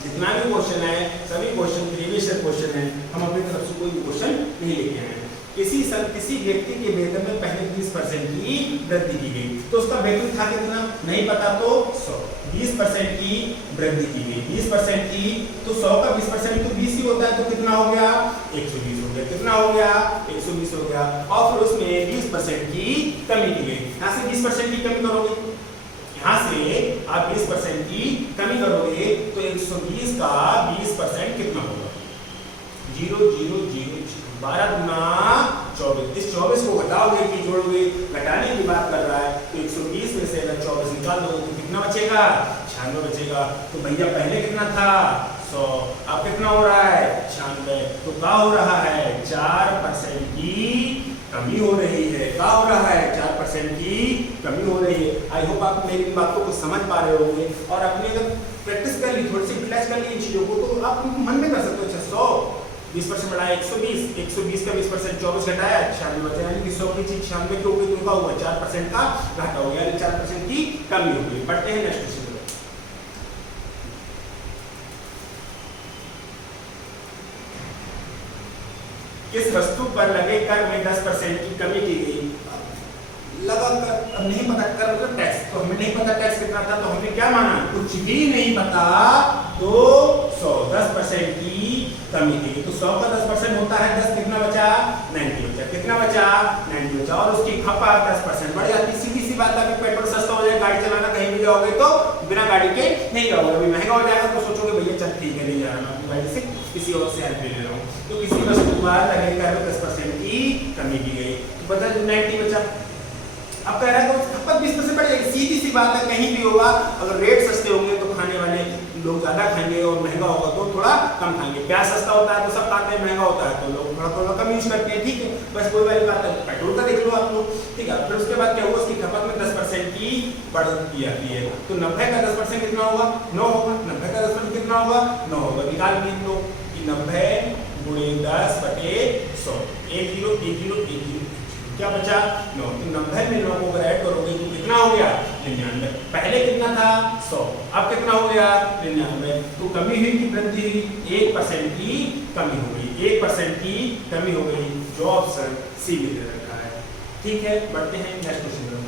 जितना भी क्वेश्चन है सभी क्वेश्चन प्रीवियस क्वेश्चन है, हम अपनी तरफ से कोई क्वेश्चन नहीं लेके आए हैं। किसी व्यक्ति के वेतन में पहले 20% की वृद्धि की गई, तो उसका वेतन था कितना नहीं पता, तो 100। 20% की वृद्धि की गई, 20% की, तो 100 का 20% तो 20 ही होता है, तो कितना हो गया, 120 हो गया। कितना हो गया, 120 हो गया। और फिर उसमें 20% की कमी की गई, यहाँ से 20% की कमी करोगे, यहाँ से आप 20% की कमी करोगे तो 120 का 20% कितना होगा, 0 0 0 12 गुना 24। इस 24 को घटाओगे कि जोड़ोगे, घटाने की बात कर रहा है। तो 120 में से अगर 24 निकाल दोगे तो कितना बचेगा, 96 बचेगा। तो भैया पहले कितना था, 100, अब कितना हो रहा है, 96। तो क्या हो रहा है, 4% की कमी हो रही है। क्या हो रहा है, 4% की कमी हो रही है। आई होप आप मेरी बातों को समझ पा रहे होंगे, और अपने अगर प्रैक्टिस कर ली, थोड़ी सी यूटिलाइज कर ली इन चीजों को, तो आप मन में कर सकते हो। अच्छा 100 20% बढ़ाया 120, 120 का 20% 24 घटाया 96 बचा, यानी कि 100 की चीज 96 के ऊपर क्या हुआ, 4% का घाटा हो गया, यानी 4% की कमी हो गई। बढ़ते हैं नेक्स्ट क्वेश्चन। किस वस्तु पर लगे कर में 10% की कमी की गई, लगा कर, अब नहीं पता कर मतलब टैक्स, तो हमें नहीं पता टैक्स कितना था, तो हमने क्या माना, कुछ भी नहीं पता, तो 100 10% की कमी की। तो 100 का 10% होता है 10, कितना बचा, 90 बचा। कितना बचा, 90 बचा। और उसकी खपत 10% बढ़ जाती। सीधी सी बात है, पेट्रोल सस्ता हो जाए, गाड़ी चलाना कहीं भी जाओगे तो बिना गाड़ी के नहीं जाओगे। अभी महंगा हो जाएगा तो सोचोगे भैया चल ठीक है नहीं जा रहा मैं अपनी गाड़ी से किसी और से हेल्प ले ले रहा हूँ। तो किसी वस्तु पर लगेगा 10% की कमी की गई, तो बचा 90 बचा। अब कह रहा है तो खपत 20% बढ़ जाएगी। सीधी सी बात है, कहीं भी होगा, अगर रेट सस्ते होंगे तो खाने वाले लोग ज्यादा खाएंगे, और महंगा होगा तो थोड़ा कम खाएंगे। प्याज सस्ता होता है तो सब खाते हैं, महंगा होता है तो लोग थोड़ा थोड़ा कम यूज करते हैं। ठीक है, बस कोई वाली बात है। पेट्रोल का देख लो आप लोग, ठीक है। फिर उसके बाद क्या हुआ, उसकी खपत में 10% की बढ़ोतरी आती है। तो 90 का 10% कितना होगा, 9 होगा। 90 का 10% कितना होगा, 9 होगा। निकाल लो कि 90 गुणे 10 बटे 100, क्या बचा 9। तो 90 में 9 को अगर ऐड करोगे तो कितना हो गया 99। पहले कितना था 100, अब कितना हो गया 99। तो कमी हुई कि वृद्धि हुई? 1% की कमी हो गई, 1% की कमी हो गई, जो ऑप्शन सी में दे रखा है। ठीक है, बढ़ते हैं नेक्स्ट क्वेश्चन पर।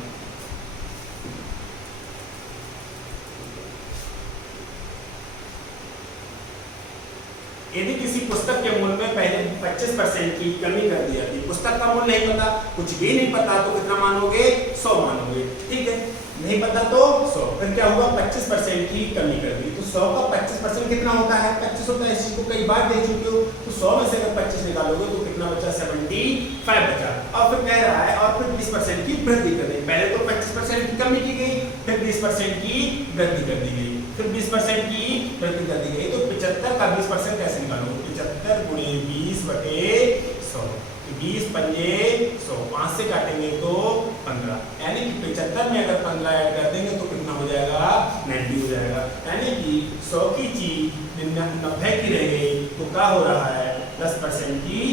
यदि किसी पुस्तक के मूल्य में पहले 25% की कमी कर दी जाती, पुस्तक का मूल्य नहीं पता, कुछ भी नहीं पता, तो कितना मानोगे 100 मानोगे। ठीक है, नहीं पता तो 100, फिर क्या हुआ 25% की कमी कर दी। तो 100 का 25% कितना होता है 25 होता है। इस चीज को कई बार देख चुके हो। तो 100 में से अगर 25 निकालोगे तो कितना बचा 75 बचा। और फिर कह रहा है और फिर 20% की वृद्धि कर दी। पहले तो 25% की कमी की गई, फिर 20% की वृद्धि कर दी गई, फिर 20% की वृद्धि कर दी गई। तो 75 का 20% कैसे निकालोगे? 75 गुणे 20 बटे 100, 20 पंजे 100, 5 से काटेंगे तो 15, यानी कि 75 में अगर 15 ऐड कर देंगे तो कितना हो जाएगा 90 हो जाएगा। यानी कि 100 की चीज 90 की रह गई, तो क्या हो रहा है 10% की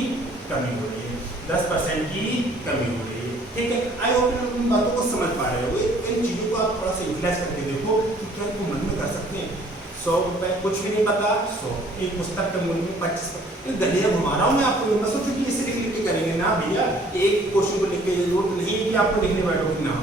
कमी हो रही है, 10% की कमी हो रही है। ठीक है, आई होप आप इन बातों को समझ पा रहे हो। इन चीजों को आप थोड़ा सा यूटिलाइज करके देखो कि क्या इनको मन में कर सकते हैं। 100 रुपए, कुछ भी नहीं पता 100, एक पुस्तक के मूल्य में 25। गलिया घुमा रहा हूँ मैं आपको, मैं सोचूं कि इसे लिख के करेंगे ना भैया, एक क्वेश्चन को लिख के जरूरत नहीं है कि आपको लिखने बैठोगे ना।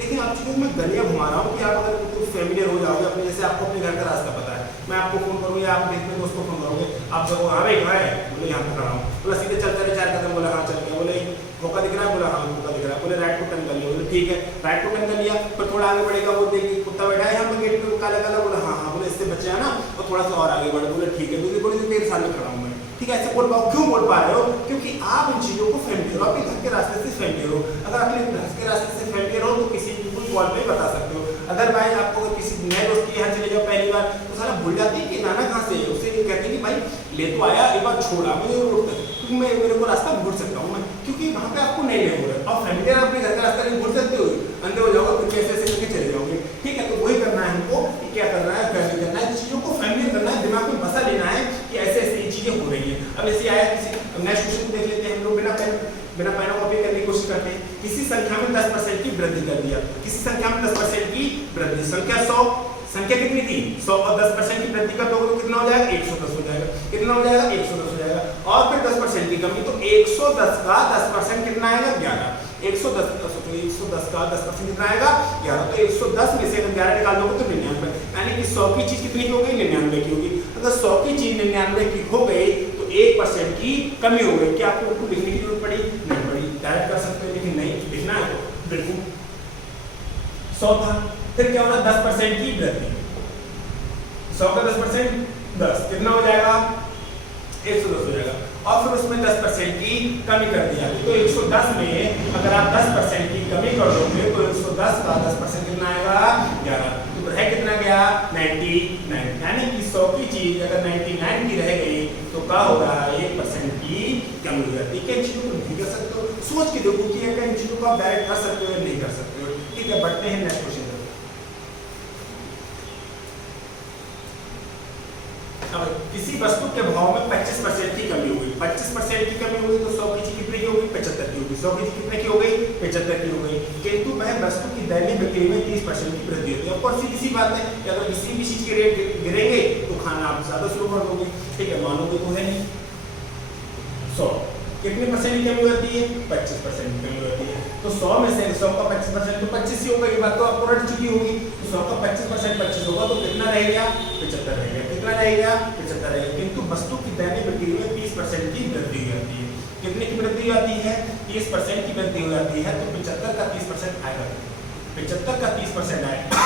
लेकिन आप चीजों में गलिया घुमा रहा हूँ कि आप अगर कुछ फेमिलियर हो जाओगे अपने, जैसे आपको अपने घर का रास्ता पता है, मैं आपको फोन करूँ या आप देखते दोस्त को फोन करोगे, आप जब हाँ भाई कहाँ है, बोले यहाँ पे खड़ा हूँ, बोला सीधे चलते रहे 4 कदम, बोला हाँ चल गया, बोले मौका दिख रहा है, बोला हाँ मौका दिख रहा है, बोले राइट को टर्न कर लिया, बोले ठीक है राइट को टर्न कर लिया, फिर थोड़ा आगे बढ़ेगा वो देखिए कुत्ता बैठा है यहाँ पर गेट पे काला काला, बोला हाँ हाँ, बोले इससे बचे है ना, और थोड़ा सा और आगे बढ़े, बोले ठीक है, बोले थोड़ी देर तेरे सामने खड़ा हूँ मैं। ठीक है, ऐसे बोल पाओ, क्यों बोल पा रहे हो? क्योंकि आप इन चीजों को फेमिलियर हो, अपने घर के रास्ते से फेमिलियर हो। अगर अपने घर के रास्ते से फेमिलियर हो तो किसी को कॉल पे बता सकते हो। अगर भाई आपको अगर किसी नए दोस्त के यहाँ चले जाओ पहली बार, तो सारा भूल जाते हैं कि नाना कहाँ से है, उससे ये कहते हैं कि भाई ले तो आया, एक बार छोड़ा मुझे रोड तक, क्योंकि मैं मेरे को रास्ता भूल सकता हूँ मैं, क्योंकि वहाँ पे आपको नहीं हो रहा है। और फेमिलियर अपने घर का रास्ता नहीं भूल सकते हो, अंदर हो जाओगे फिर कैसे ऐसे करके चले जाओगे। ठीक है, तो वही करना है हमको कि क्या करना है, कैसे करना है, चीजों को फेमिलियर करना है, दिमाग में बसा लेना है कि ऐसे ऐसे ये चीजें हो रही है। अब ऐसे आया किसी, नेक्स्ट क्वेश्चन देख लेते हैं हम लोग, बिना पेन कॉपी करने की कोशिश करते हैं। किसी संख्या में 10% की वृद्धि कर दिया, किसी संख्या में 10% की वृद्धि, संख्या 100, संख्या कितनी थी 100, और 10% की वृद्धि कर दोगे तो कितना हो जाएगा 110 हो जाएगा, कितना हो जाएगा 110 हो जाएगा। और फिर 10% की कमी, तो 110 का 10% कितना आएगा 11, 110 का 10% कितना आएगा 11, तो 110 में से अगर 11 निकाल दोगे तो 99, यानी कि 100 की चीज कितनी की हो गई 99 की होगी। अगर 100 की चीज 99 की हो गई तो 1% की कमी हो गई। क्या आपको उसको लिखने की जरूरत पड़ी? नहीं पड़ी, डायरेक्ट कर सकते हो, लेकिन नहीं लिखना है तो बिल्कुल 100 था, फिर क्या होगा 10% की वृद्धि, 100 का 10% 10 कितना हो जाएगा 110 हो जाएगा। और फिर उसमें 10% की कमी कर दिया, तो 110 में अगर आप 10% की कमी कर दोगे तो 110 का 10% कितना आएगा 11, तो है कितना गया 99, यानी कि 100 की चीज अगर 99 की रह गई तो क्या हो रहा है 1% की कमी हो जाती है। क्या चीजों को नहीं कर सकते हो? सोच के देखो कि इन चीजों को आप डायरेक्ट कर सकते हो या नहीं कर सकते हो। ठीक है, बढ़ते हैं नेक्स्ट क्वेश्चन। अब किसी वस्तु के भाव में 25% की कमी हो गई, 25% की कमी हो गई तो 100 की चीज कितने की हो गई 75 की हो गई, 100 की चीज कितने की हो गई 75 की हो गई, किंतु वह वस्तु की दैनिक बिक्री में 30% की वृद्धि होती है। और सीधी सी बात है कि अगर किसी भी चीज के रेट गिरेंगे तो खाना आप ज्यादा शुरू कर दोगे। ठीक है, मानोगे तो है नहीं। 100 कितने परसेंट की कमी होती है 25% की कमी होती है, तो 100 में से 100 का 25% तो 25 ही होगा, ये बात तो आपको रट चुकी होगी। तो 100 का 25% 25 होगा तो कितना रह गया 75 रह गया, कितना रहेगा 75 रहेगा। किंतु वस्तु की दैनिक बिक्री में 30% की वृद्धि हो जाती है। कितने की वृद्धि आती है 30% की वृद्धि हो जाती है, तो 75 का 30% आएगा, 75 का 30% आएगा,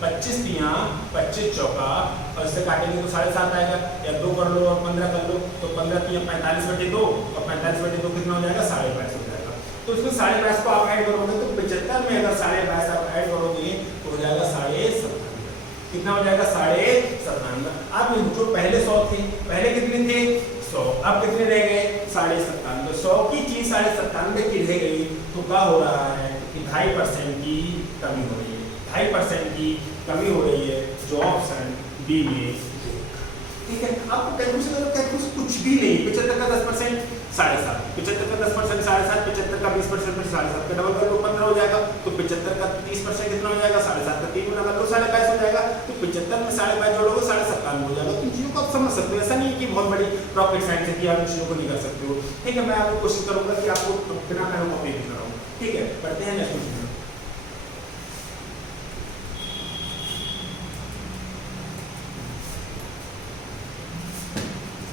25 तिया 25 चौका, और इससे काटेंगे तो 7.5 आएगा, या 2 कर लो और 15 कर लो, तो 15 तिया 45/2 और 45/2 कितना हो जाएगा 22.5 हो जाएगा। तो इसमें 22.5 को आप ऐड करोगे तो 75 में अगर 22.5 आप ऐड करोगे तो हो जाएगा 97, कितना हो जाएगा 97। अब जो पहले 100 थे, पहले कितने थे 100, अब कितने रह गए 97। 100 की चीज 97 की रह गई तो क्या हो रहा है कि 2.5% की कमी हो रही है, 2.5% की कमी हो रही है, जो ऑप्शन बी में। ठीक है, आपको कैलकुलेशन कुछ भी नहीं, 75 का 10% 7.5, 75 का 10% 7.5, 75 का 20% 7.5 का डबल कर लो 15 हो जाएगा। तो 75 का 30% कितना हो जाएगा, 7.5 का 3 गुना कर लो 22.5 हो जाएगा। तो 75 में 22.5 जोड़ोगे 57.5 हो जाएगा। तो इन चीजों को आप समझ सकते हो, ऐसा नहीं है कि बहुत बड़ी रॉकेट साइंस है कि आप इन चीजों को नहीं कर सकते हो। ठीक है, मैं आपको कोशिश करूंगा कि आपको बिना पेन कॉपी लिख रहा हूँ। ठीक है, पढ़ते हैं नेक्स्ट क्वेश्चन।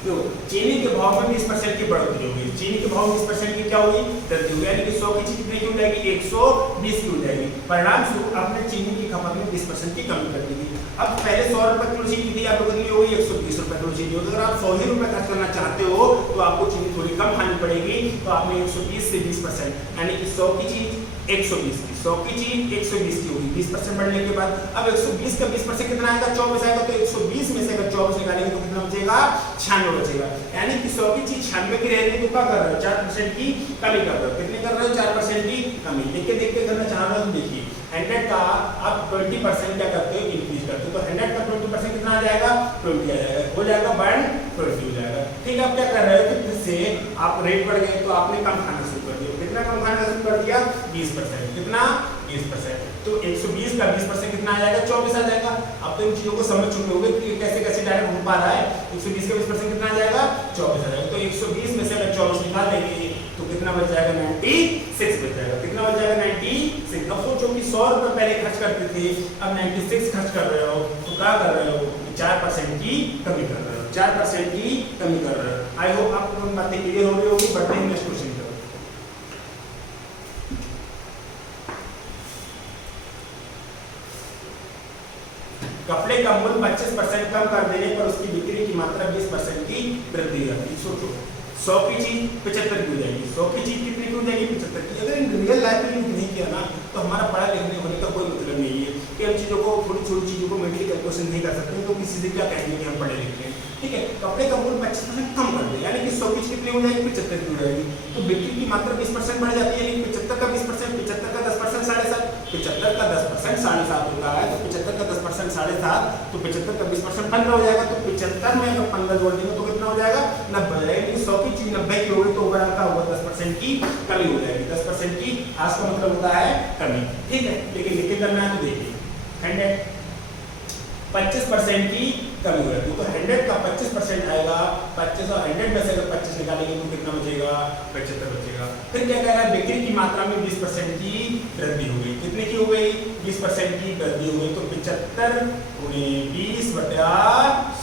तो चीनी के भाव में 20% की बढ़ोतरी होगी। चीनी के भाव में 20% की क्या होगी, वृद्धि होगी, यानी कि 100 की चीज कितनी की हो जाएगी, 120 की हो जाएगी। परिणाम स्वरूप आपने चीनी की खपत में 20% की कमी कर दी थी। अब पहले 100 रुपए किलो चीनी थी, आप कितनी होगी, 120 रुपए किलो चीनी होगी। अगर आप 100 ही रुपए खर्च करना चाहते हो तो आपको चीनी थोड़ी कम खानी पड़ेगी। तो आपने 120 से 20%, यानी कि 100 की चीज 120 की, 100 की चीज 120 की होगी। 20% बढ़ने के बाद अब 120 का 20% कितना आएगा, 24 आएगा। तो 120 में से अगर 24 निकालेंगे तो कितना बचेगा, 96 बचेगा। यानी कि 100 की चीज 96 की रहेगी तो क्या कर रहे हो, 4% की कमी कर रहे हो। कितने कर रहे हो, 4% की कमी। देख के करना चाह रहे हो तो देखिए 100 का आप 20% क्या करते हो, इंक्रीज करते हो। तो 100 का 20% कितना आ जाएगा, 20 आ जाएगा, हो जाएगा 120 हो जाएगा। ठीक है, आप क्या कर रहे हो कि फिर से आप रेट बढ़ गए तो आपने कम खाना शुरू कर दिया। कितना कम खाना शुरू कर दिया, 20%। कितना, 20%। तो 120 का 20% कितना आ जाएगा, 24 आ जाएगा। अब तो इन चीजों को समझ चुके होंगे कि कैसे कैसे डायरेक्ट हो पा रहा है। 120 का 20% कितना आ जाएगा, 24 आ जाएगा। तो 120 में से अगर 24 निकाल देंगे तो कितना बच जाएगा, 96 बच जाएगा। कितना बच जाएगा, 96। अब सोचो कि 100 रुपए पहले खर्च करते थे, अब 96 खर्च कर रहे हो तो क्या कर रहे हो, 4% की कमी कर रहे हो, 4% की कमी कर रहे हो। आई होप आपको बातें क्लियर हो रही होगी। बढ़ते हैं नेक्स्ट क्वेश्चन। कपड़े का मूल्य 25% कम कर देने पर उसकी बिक्री की मात्रा 20% की वृद्धि होगी। सोचो 100 की चीज 75 की हो जाएगी, 100 की चीज कितनी की हो जाएगी, 75 की। अगर इन रियल लाइफ में नहीं किया ना तो हमारा पढ़ा लिखने होने का कोई मतलब नहीं है कि हम चीजों को, थोड़ी छोटी चीजों को मेंटली कैलकुलेशन नहीं कर सकते तो किसी से क्या कहेंगे कि हम पढ़े लिखे हैं। ठीक है, कपड़े का मूल्य 25% कम कर दे, यानी कि 100 की कितनी हो जाएगी, 75 की हो जाएगी। तो बिक्री की मात्रा 20% बढ़ जाती है, यानी 75 का 20%, 75 का 10% 7.5, 75 का 10% 7.5 होता है। तो 75 का 10% 7.5, तो 75 का 20% 15 हो जाएगा। तो 75 में अगर 15 जोड़ देंगे तो कितना हो जाएगा, 90 हो जाएगा। 100 की चीज 90 की होगी तो ओवरऑल का होगा 10% की कमी हो जाएगी। 10% की आज का मतलब होता है कमी। ठीक है, लेकिन लिख के करना है तो देखिए 100 25% की कमी हो जाती है। तो 100 का 25% आएगा, 25 और 100 में से अगर 25 निकालेंगे तो कितना बचेगा, 75 बचेगा। फिर क्या कह रहा है, बिक्री की मात्रा में 20% की वृद्धि हो गई। कितने की हो गई, 20% की वृद्धि हो गई। तो 75 गुणे 20 बटा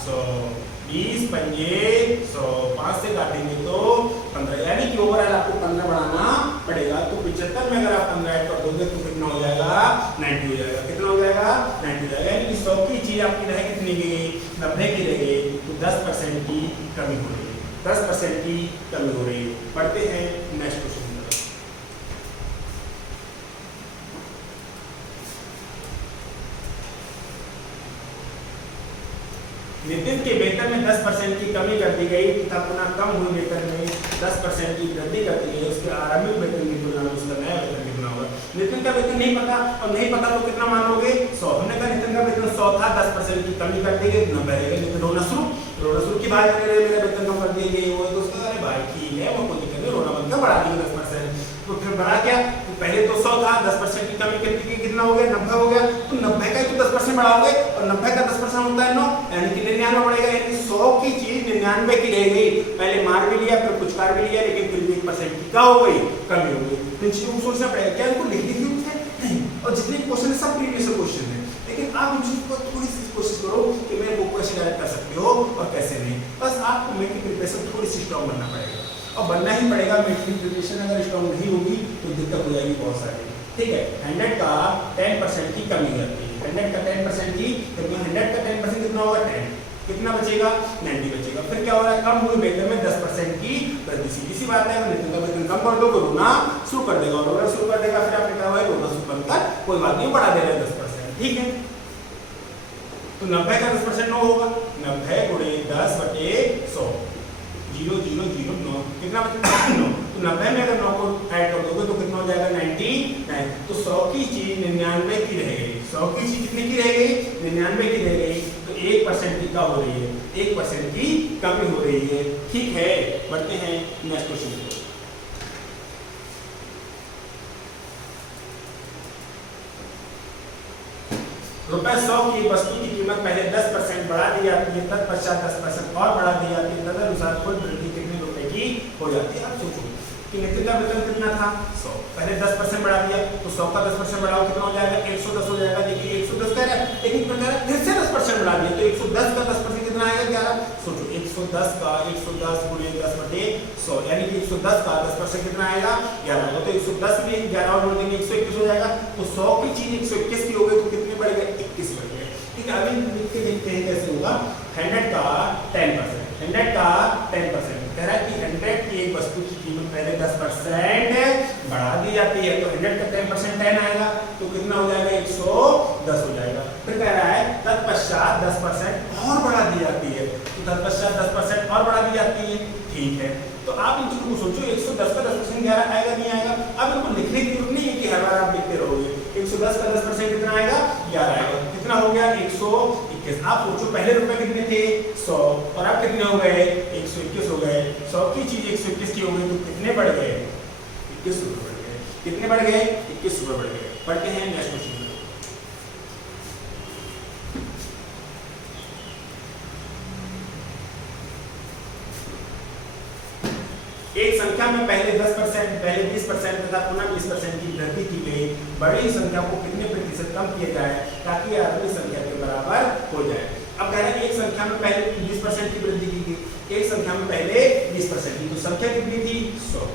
100, 20 पंजे 100, 5 से काटेंगे तो 15, यानी कि ओवरऑल आपको 15 बढ़ाना पड़ेगा। तो 75 में अगर आप 15 ऐड कर दोगे तो कितना हो जाएगा, 90 हो जाएगा। कितना हो जाएगा, 90 हो जाएगा। यानी कि 100 की चीज आपकी रहे कितनी की, 90 की रह गई। तो 10% की कमी हो रही है, 10% की कमी हो रही है। पढ़ते हैं नेक्स्ट क्वेश्चन। नितिन के वेतन में 10% की कमी कर दी गई तथा पुनः कम हुए वेतन में 10% की वृद्धि कर दी गई। उसके आरंभिक वेतन की तुलना में उसका नया वेतन कितना होगा। नितिन का वेतन नहीं पता, और नहीं पता तो कितना मान लोगे, 100। हमने कहा नितिन का वेतन 100 था, 10% की कमी कर दी गई, 90 रहेगा। नितिन रोना शुरू की बात कर रहे हैं, मेरा वेतन कम कर दिया गया, वो तो उसका अरे भाई ठीक है, वो कोई दिक्कत नहीं, रोना बंद कर, बढ़ा दिया 10%। तो फिर बढ़ा क्या, तो पहले तो 100 था, 10% की कमी कर दी गई, कितना हो गया, 90 हो गया। तो 90 का तो 10% बढ़ाओगे, और 90 का 10% होता है 9, यानी कि 99 बढ़ेगा। यानी 100 की चीज 99 की रह गई। पहले मार भी लिया, फिर कुछ कार भी लिया, लेकिन फिर भी 1% की क्या हो गई, कमी हो गई। तो इन चीजों को सोचना पड़ेगा, क्या इनको लिख दी नहीं। और जितने क्वेश्चन है सब प्रीवियस क्वेश्चन है, लेकिन आप इन चीजों को थोड़ी सी कोशिश करो कि मैं वो क्वेश्चन डायरेक्ट कर सकते हो और कैसे नहीं। बस आपको मेंटल प्रिपरेशन थोड़ी सी स्ट्रॉन्ग बनना पड़ेगा, और बनना ही पड़ेगा। मेंटल प्रिपरेशन अगर स्ट्रॉन्ग नहीं होगी तो दिक्कत हो जाएगी बहुत सारी। ठीक है, 100 का 10% की कमी करती है, 100 का 10% की, तो 100 का 10% कितना होगा, 10, कितना बचेगा, 90 बचेगा। फिर क्या हो रहा है, कम हुए वेतन में 10% की वृद्धि। सीधी सी बात है, नितिन का वेतन कम कर दो तो रोना शुरू कर देगा, और रोना शुरू कर देगा, फिर आपने कहा रोना शुरू कर, कोई बात नहीं, बढ़ा दे रहे 10%। ठीक है, तो 90 का 10% 9 होगा, 90 गुणे 10 बटे 100, 0 0 0 9, कितना बचेगा, 9। तो 90 में अगर 9 को ऐड कर दोगे तो कितना हो जाएगा, 99। तो 100 की चीज 99 की रह गई, 100 की चीज कितनी की रह गई, 99 की रह गई। तो 1% की क्या हो रही है, 1% की कमी हो रही है। ठीक है, बढ़ते हैं नेक्स्ट क्वेश्चन पे। रुपए 100 की वस्तु की कीमत पहले 10% बढ़ा दी जाती है, तत्पश्चात 10% और बढ़ा दी जाती है, तदनुसार कुल वृद्धि कितने रुपए की हो जाती है। अब सोचो कि निश्चित वेतन कितना था 100, पहले 10% बढ़ा दिया तो 100 का 10% बढ़ाओ कितना हो जाएगा 110 हो जाएगा। देखिए 110 कह रहा है, लेकिन फिर से 10% बढ़ा दिया तो 110 का 10% कितना आएगा 11। सोचो 110 का 110 गुणे 10 बटे 100 यानी कि 110 का 10% कितना आएगा 11। तो 110 में 11 और जोड़ देंगे 121 हो जाएगा। तो 100 की चीज 121 की हो गई तो कितने बढ़ गए 21 बढ़ गए। ठीक है, अभी लिख के देखते हैं कैसे होगा। 100 का 10%, 100 का 10% कह रहा है कि 100 की एक वस्तु की कीमत पहले 10% बढ़ा दी जाती है तो 100 का 10% 10 आएगा तो कितना हो जाएगा 110 हो जाएगा। फिर कह रहा है तत्पश्चात 10% और बढ़ा दी जाती है तो तत्पश्चात 10% और बढ़ा दी जाती है। ठीक है, तो आप इन चीजों को सोचो 110 का 10% 11 आएगा नहीं आएगा। अब इनको लिखने की जरूरत नहीं है कि हर बार आप लिखते रहोगे। 110 का 10% कितना आएगा 11 आएगा। कितना हो गया 121। आप सोचो पहले रुपए कितने थे 100 और अब कितने हो गए 121 हो गए। 100 की चीज 121 की हो गई तो कितने बढ़ गए 21 रुपए बढ़ गए। कितने बढ़ गए 21 रुपए बढ़ गए। पढ़ते हैं नेक्स्ट क्वेश्चन। एक संख्या में पहले 10%, पहले 20% तथा पुनः 20% की वृद्धि की गई बड़ी संख्या को कितने प्रतिशत कम किया जाए ताकि आखिरी संख्या के बराबर हो जाए। अब कह रहे हैं एक संख्या में पहले 20% की वृद्धि की गई, एक संख्या में पहले 20% की, तो संख्या कितनी थी 100,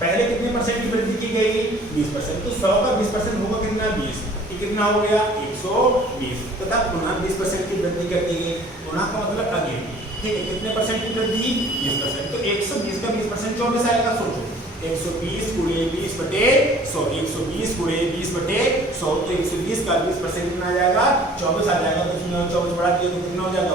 पहले कितने परसेंट की वृद्धि की गई 20%, तो 100 का 20% होगा कितना 20, कितना हो गया 120 तथा पुनः 20% की वृद्धि कर दी गई। पुनः का मतलब अगेन। ठीक है, कितने परसेंट की वृद्धि 20%, तो 120 का 20% 24 आएगा। सोचो 120 गुणे 20 बटे 100, 120 गुणे 20 बटे 100 तो 120 का 20% कितना आ जाएगा 24 आ जाएगा। तो इसमें 24 बढ़ा दिया तो कितना हो जाएगा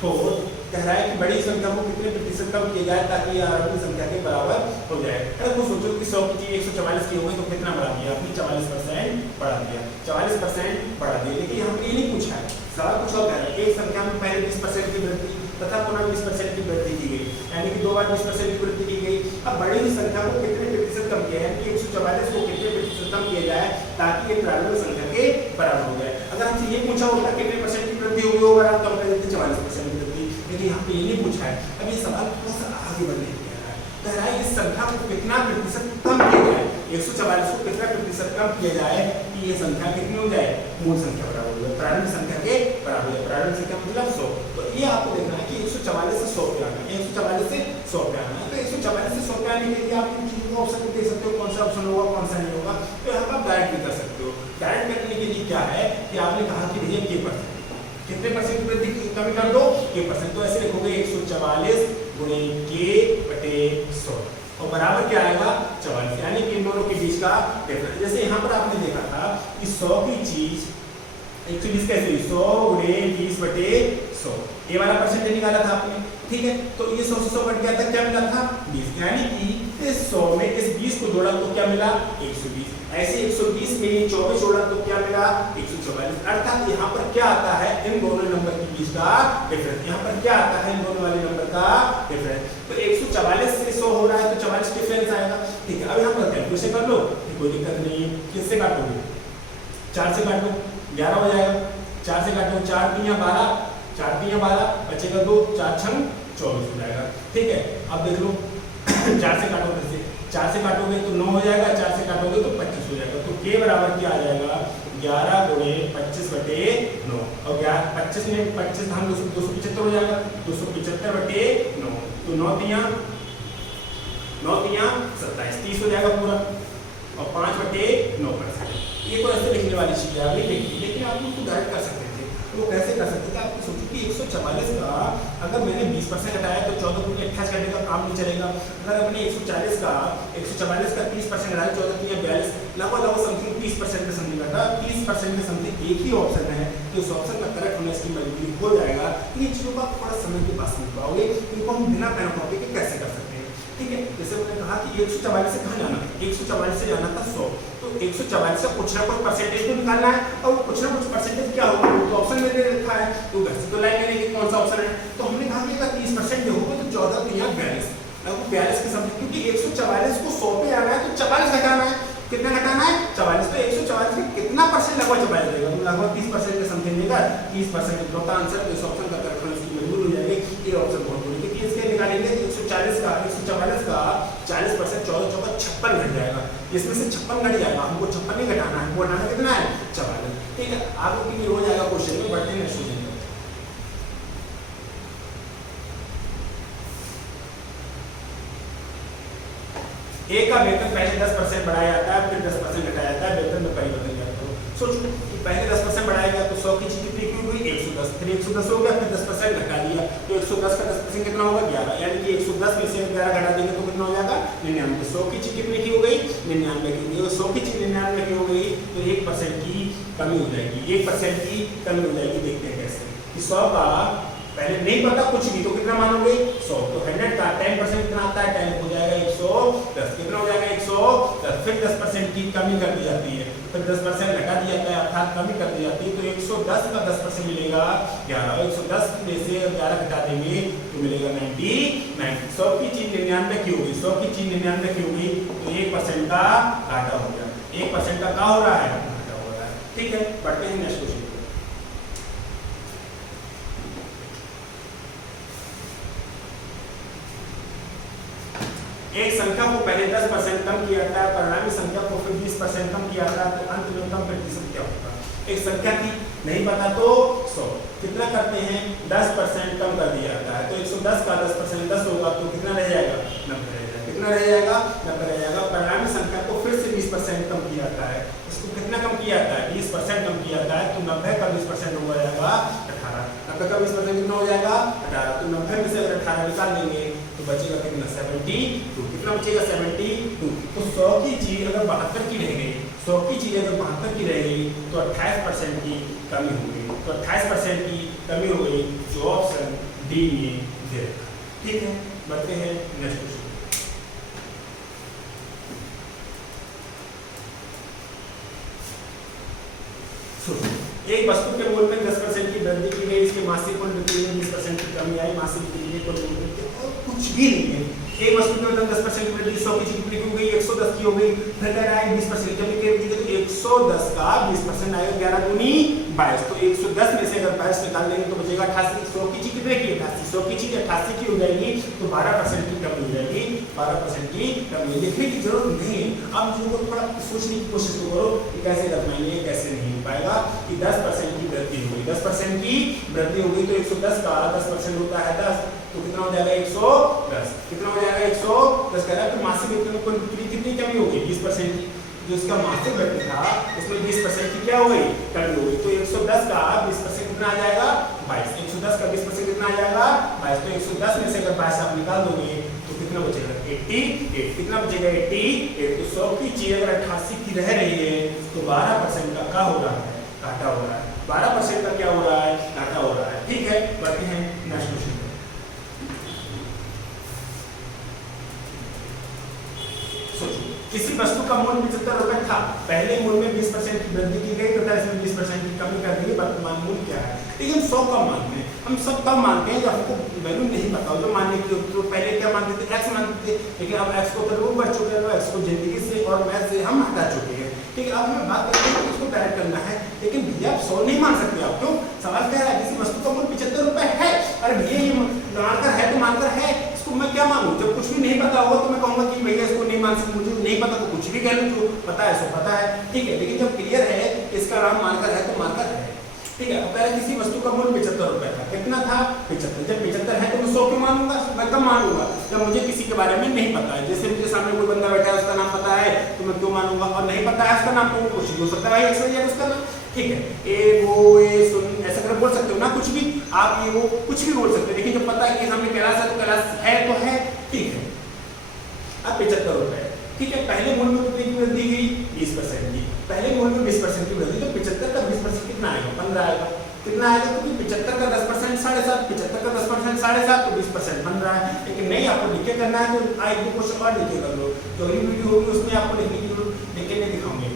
144। कह रहा है कि बड़ी संख्या को कितने प्रतिशत कम किया जाए ताकि आरोही संख्या के बराबर हो जाए। अगर वो सोचो कि 100 की चीज 144 की हो गई तो कितना बढ़ा दिया आपने 44% बढ़ा दिया, 44% बढ़ा दिया। लेकिन यहाँ पे ये नहीं पूछा है, सवाल कुछ और कह रहा है एक संख्या में पहले 20% की वृद्धि तथा पुनः 20% की वृद्धि की गई, यानी कि 2 बार 20% की वृद्धि की गई। अब बड़ी संख्या को कितने प्रतिशत कम किया है, यानी कि 144 को कितने प्रतिशत कम किया जाए ताकि ये प्रारंभिक संख्या के बराबर हो जाए। अगर हमसे ये पूछा होता कितने परसेंट की वृद्धि होगी होगा तो हम कह देते 44% की वृद्धि, लेकिन यहाँ पे ये नहीं पूछा है। अब ये सवाल थोड़ा सा आगे बढ़ने के लिए कह रहा है इस संख्या को कितना प्रतिशत कम किया जाए, 144 को कितना प्रतिशत कम किया जाए कि ये संख्या कितनी हो जाए मूल संख्या बराबर हो जाए, प्रारंभिक संख्या के बराबर हो जाए। प्रारंभिक संख्या मतलब 100। तो ये आपको देखना है कि 144 से 100 पे आना है, 144 से 100 पे आना है। तो 144 से 100 पे आने के लिए आप इन चीजों को ऑप्शन दे सकते हो, कौन सा ऑप्शन होगा कौन सा नहीं होगा। तो यहाँ पर आप डायरेक्ट भी कर सकते हो। डायरेक्ट करने के लिए क्या है कि आपने कहा कि भैया के परसेंट कितने परसेंट की वृद्धि कमी कर दो के परसेंट, तो ऐसे लिखोगे 144 गुणे के बटे 100 और बराबर क्या आएगा 44, यानी कि इन दोनों के बीच का डिफरेंस। जैसे यहाँ पर आपने देखा था कि 100 की चीज 120 कैसे हुई 100 गुणे 20 बटे 100, ये वाला परसेंट निकाला था आपने। ठीक है, तो ये 100 से 100 कट गया था, क्या मिला था 20, यानी कि इस 100 में इस 20 को जोड़ा तो क्या मिला 120, ऐसे 120 में 24 जोड़ा तो क्या मिला 144। अर्थात यहाँ पर क्या आता है इन दोनों नंबर के बीच का डिफरेंस, यहाँ पर क्या आता है इन दोनों वाले नंबर का डिफरेंस। तो 144 से 100 हो रहा है तो 44 डिफरेंस आएगा। ठीक है, अब यहाँ पर कैलकुलेशन कर लो, कोई दिक्कत नहीं है। किससे काटोगे 4 से काटो 11 हो जाएगा, 4 से काटो 4 3 12, 4 3 12 बचेगा 2, 4 6 24 हो जाएगा। ठीक है, अब देख लो 4 से काटो, फिर से 4 से काटोगे तो 9 हो जाएगा, 4 से काटोगे तो 25 हो जाएगा। तो के बराबर क्या आ जाएगा 11 गुणे 25 बटे 9 और 25 में 25 हम 275 हो जाएगा, 275 बटे 9 तो 9 3 27 30 हो जाएगा पूरा और 5 बटे 9%। ये तो ऐसे लिखने वाली चीज है लेकिन आप उसको डायरेक्ट कर सकते थे। तो वो कैसे कर सकते थे, आप सोचो कि 144 का अगर मैंने 20% हटाया तो 14 दूनी 28 करने का काम नहीं चलेगा। अगर अपने 144 का 30% हटाया 14 दूनी 42, लगभग समथिंग 30% का समथिंग आता है, 30% का समथिंग एक ही ऑप्शन है कि उस ऑप्शन का करेक्ट होना इसकी मजबूरी हो जाएगा। इन चीज़ों को आप थोड़ा समय के पास समझ पाओगे, इनको हम बिना पेन कॉपी के कैसे कर सकते हैं। ठीक है, जैसे मैंने कहा कि 144 से कहाँ जाना, 144 से जाना था 100, तो 144 का कुछ ना कुछ परसेंटेज तो निकालना है, और वो कुछ ना कुछ परसेंटेज क्या होगा, तो ऑप्शन में दे रखा है, तो घर से तो लाएंगे नहीं कि कौन सा ऑप्शन है, तो हमने कहा कि अगर 30% जो होगा तो 14 तो यहाँ 42, आपको 42 के समथिंग, क्योंकि 144 को 100 पे आना है तो 44 घटाना है, कितना घटाना है 44, तो 144 में कितना परसेंट लगभग 44 देगा, तो लगभग 30% के समथिंग देगा, 30% इकलौता आंसर, तो इस ऑप्शन का करेक्ट होने की मजबूर हो जाएगी, ये ऑप्शन बहुत दूर, क्योंकि इसके निकालेंगे 144 का 40% 14 चौका 56 घट जाएगा, इसमें से 56 घट जाएगा, हमको 56 नहीं घटाना है, हमको घटाना कितना है 44, ठीक है। आपको क्लियर हो जाएगा क्वेश्चन में, बढ़ते हैं स्टूडेंट। ए का वेतन पहले 10% बढ़ाया जाता है, फिर 10% घटाया जाता है, वेतन में परिवर्तन करते हो। सोचो कि पहले 10% बढ़ाया गया तो 100 की चीज कितनी की हुई 110, फिर 110 हो गया, फिर 10% घटा दिया तो 110 का 10% कितना होगा 11, यानी कि 110 में से 11 घटा देंगे तो कितना हो जाएगा 99। 100 की चीज कितनी की हो गई 99 की, 100 की चीज 99 की हो गई तो 1% की कमी हो जाएगी, 1% की कमी हो जाएगी। देखते हैं कैसे कि 100 का पहले नहीं पता कुछ भी तो कितना मानोगे 100, तो 100 का 10% कितना आता है 10 हो जाएगा 110, कितना हो जाएगा 110, फिर 10% की कमी कर दी जाती है, फिर 10% घटा दिया जाता है अर्थात कमी कर दी जाती है, तो 110 का 10% मिलेगा 11, 110 में से 11 घटा देंगे तो मिलेगा 99। 100 की चीज 99 की होगी, 100 की चीज 99 की होगी तो 1% का घाटा हो गया, 1% का क्या हो रहा है घाटा हो रहा है, ठीक है। बढ़ते हैं नेक्स्ट क्वेश्चन। एक संख्या को पहले 10% कम किया जाता है, परिणामी संख्या को फिर 20% कम किया जाता है, तो अंत में कम प्रतिशत क्या होगा। एक संख्या की नहीं पता तो 100 कितना करते हैं 10% कम कर दिया जाता है, तो 110 का 10% 10 होगा तो कितना रह जाएगा 90 रह जाएगा, कितना रह जाएगा 90 रह जाएगा। परिणामी संख्या को फिर से 20% कम किया जाता है, इसको कितना कम किया जाता है 20% कम किया जाता है, तो 90 का 20% हो जाएगा 18, 90 का 20% कितना हो जाएगा 18, तो 90 में से अगर 18 निकाल देंगे तो बचेगा कितना 72, कितना बचेगा 72। तो 100 की चीज अगर 72 की रह गई, 100 की चीज अगर 72 की रह गई तो 28% की कमी हो गई, तो 28% की कमी हो गई, जो ऑप्शन डी में दे रखा, ठीक है। बढ़ते हैं नेक्स्ट क्वेश्चन। एक वस्तु के मूल्य में 10% की वृद्धि की गई, इसके मासिक कुल बिक्री में 20% की कमी आई, मासिक बिक्री कुल कुछ भी नहीं है। एक वस्तु के मतलब 10% की वृद्धि, 100 की बिक्री हो गई 110 की हो गई, फिर कह रहा है 20% जब बिक्री तो 110 का 20% आएगा 11 दूनी 22, तो 110 में से अगर 22 निकाल देंगे तो बचेगा 88। 100 की चीज कितने की 88, 100 की चीज 88 की हो जाएगी, तो 12% की कमी हो जाएगी, 12% की कमी। लिखने की जरूरत नहीं है, आप जो थोड़ा सोचने की कोशिश करो कि कैसे रखवाएंगे कैसे नहीं हो पाएगा। कि 10% की वृद्धि हो गई, 10% की वृद्धि हो गई तो 110 का 10% होता है 10, तो कितना हो जाएगा 110, कितना हो जाएगा 110 कह रहा है। तो मासिक बिक्री कितनी कमी हो गई 20% की, जो इसका मासिक बिक्री था उसमें 20% की क्या हो गई कमी हो गई, तो 110 का 20% कितना आ जाएगा 22, 110 का 20% कितना आ जाएगा 22, तो 110 में से अगर 22 आप निकाल दोगे तो कितना बचेगा 88, कितना बचेगा 88। तो 100 की चीज अगर 88 की रह रही है तो 12% का क्या हो रहा है घाटा हो रहा है, 12% का क्या हो रहा है घाटा हो रहा है, ठीक है। बढ़ते हैं नेक्स्ट क्वेश्चन। सोचो किसी वस्तु का मूल्य 75 रुपए था, पहले मूल्य में 20% की वृद्धि की गई तथा इसमें 20% की कमी कर दी, वर्तमान मूल्य क्या है। लेकिन 100 कम मानते हैं, हम सब कम मानते हैं जब हमको वैल्यू नहीं पता हो, जो मानने की तो पहले क्या मानते थे x मानते थे, लेकिन अब x को तो बढ़ चुके हैं, x को जिंदगी से और मैथ से हम हटा चुके हैं, ठीक है। अब हमें बात करते हैं इसको करेक्ट करना है, लेकिन भैया आप 100 नहीं मान सकते, आप क्यों सवाल कह रहा है किसी वस्तु का मूल्य 75 रुपए है, अरे भैया ये मानकर है तो मानकर है, इसको मैं क्या मानूं। जब कुछ भी नहीं पता होगा तो मैं कहूंगा कि भैया इसको नहीं मान सकते, मुझे नहीं पता तो कुछ भी कह लूं, जो पता है सो पता है, ठीक है। लेकिन जब क्लियर है इसका नाम मानकर है तो मानकर है, ठीक है। पहले किसी वस्तु का मूल्य 75 रुपए था, कितना था 75, जब 75 है तो मैं 100 क्यों मानूंगा, मैं कब मानूंगा जब मुझे किसी के बारे में नहीं पता है। जैसे मुझे सामने कोई बंदा बैठा है उसका नाम पता है तो मैं क्यों मानूंगा, और नहीं पता है उसका नाम तो कुछ भी हो सकता है भाई एक्स उसका नाम, ठीक है। ए वो ए सुन ऐसा कर बोल सकते हो ना, कुछ भी आप ये वो कुछ भी बोल सकते हो, लेकिन जब पता है कि सामने कैलाश है तो कैलाश है तो है, ठीक है। अब 75 रुपए, ठीक है। पहले मूल्य में कितनी की वृद्धि हुई 20% की, पहले मूल्य में 20% की वृद्धि, तो 75 का 20% कितना आएगा 15 आएगा, कितना आएगा, क्योंकि 75 का 10% 7.5, 75 का 10% 7.5 तो 20% बन रहा है। लेकिन नहीं आपको लिख के करना है तो एक दो क्वेश्चन और लिख के कर लो, जो भी वीडियो होगी उसमें आपको लिखने की जरूरत लिख के नहीं दिखाऊंगे,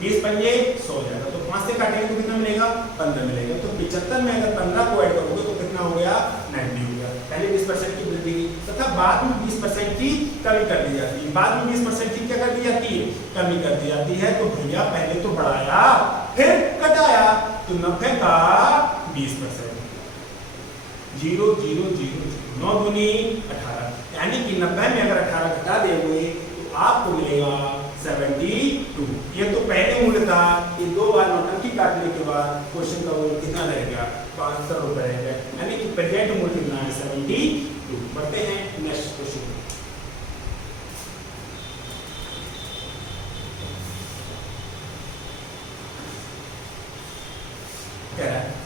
20 पंजे 100 हो जाएगा, तो 5 से काटेंगे तो कितना मिलेगा 15 मिलेगा। तो 75 में अगर 15 को ऐड करोगे तो कितना हो गया 90 हो गया। पहले 20% की वृद्धि तथा बाद में 20% की कमी कर दी जाती है। बाद में 20% की क्या कर दी जाती है कमी कर दी जाती है। तो भैया पहले तो बढ़ाया फिर घटाया, तो 90 का 20%, 0 0 0 9 दूनी 18, यानी कि 90 में अगर 18 घटा देंगे तो आपको मिलेगा 72। ये तो पहले मूल्य था, ये 2 बार नौटंकी काटने के बाद क्वेश्चन का मूल्य कितना रहेगा 500 रुपए रहेगा, यानी कि प्रेजेंट मूल्य कितना है 72। बढ़ते हैं नेक्स्ट क्वेश्चन।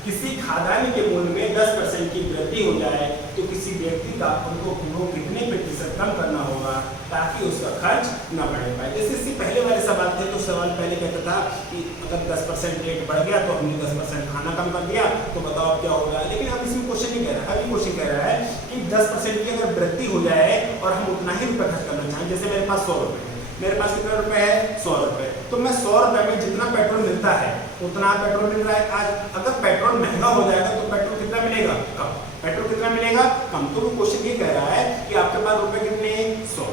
किसी खाद्यान्न के मूल्य में 10% की वृद्धि हो जाए तो किसी व्यक्ति का उनको कितने प्रतिशत कम करना होगा ताकि उसका खर्च न बढ़े पाए। जैसे इससे पहले वाले सवाल थे, तो सवाल पहले कहता था कि अगर 10% रेट बढ़ गया तो हमने 10% खाना कम कर दिया, तो बताओ अब क्या होगा। लेकिन अब इसमें क्वेश्चन नहीं कह रहा है, अभी क्वेश्चन कह रहा है कि 10% की अगर वृद्धि हो जाए और हम उतना ही रुपये खर्च करना चाहें, जैसे मेरे पास 100 रुपये है, मेरे पास कितना रुपए है 100 रुपए, तो मैं 100 रुपए में जितना पेट्रोल मिलता है उतना पेट्रोल मिल रहा है आज। अगर पेट्रोल महंगा हो जाएगा तो पेट्रोल कितना मिलेगा कम, पेट्रोल कितना मिलेगा कम। तो वो क्वेश्चन ये कह रहा है कि आपके पास रुपए कितने 100,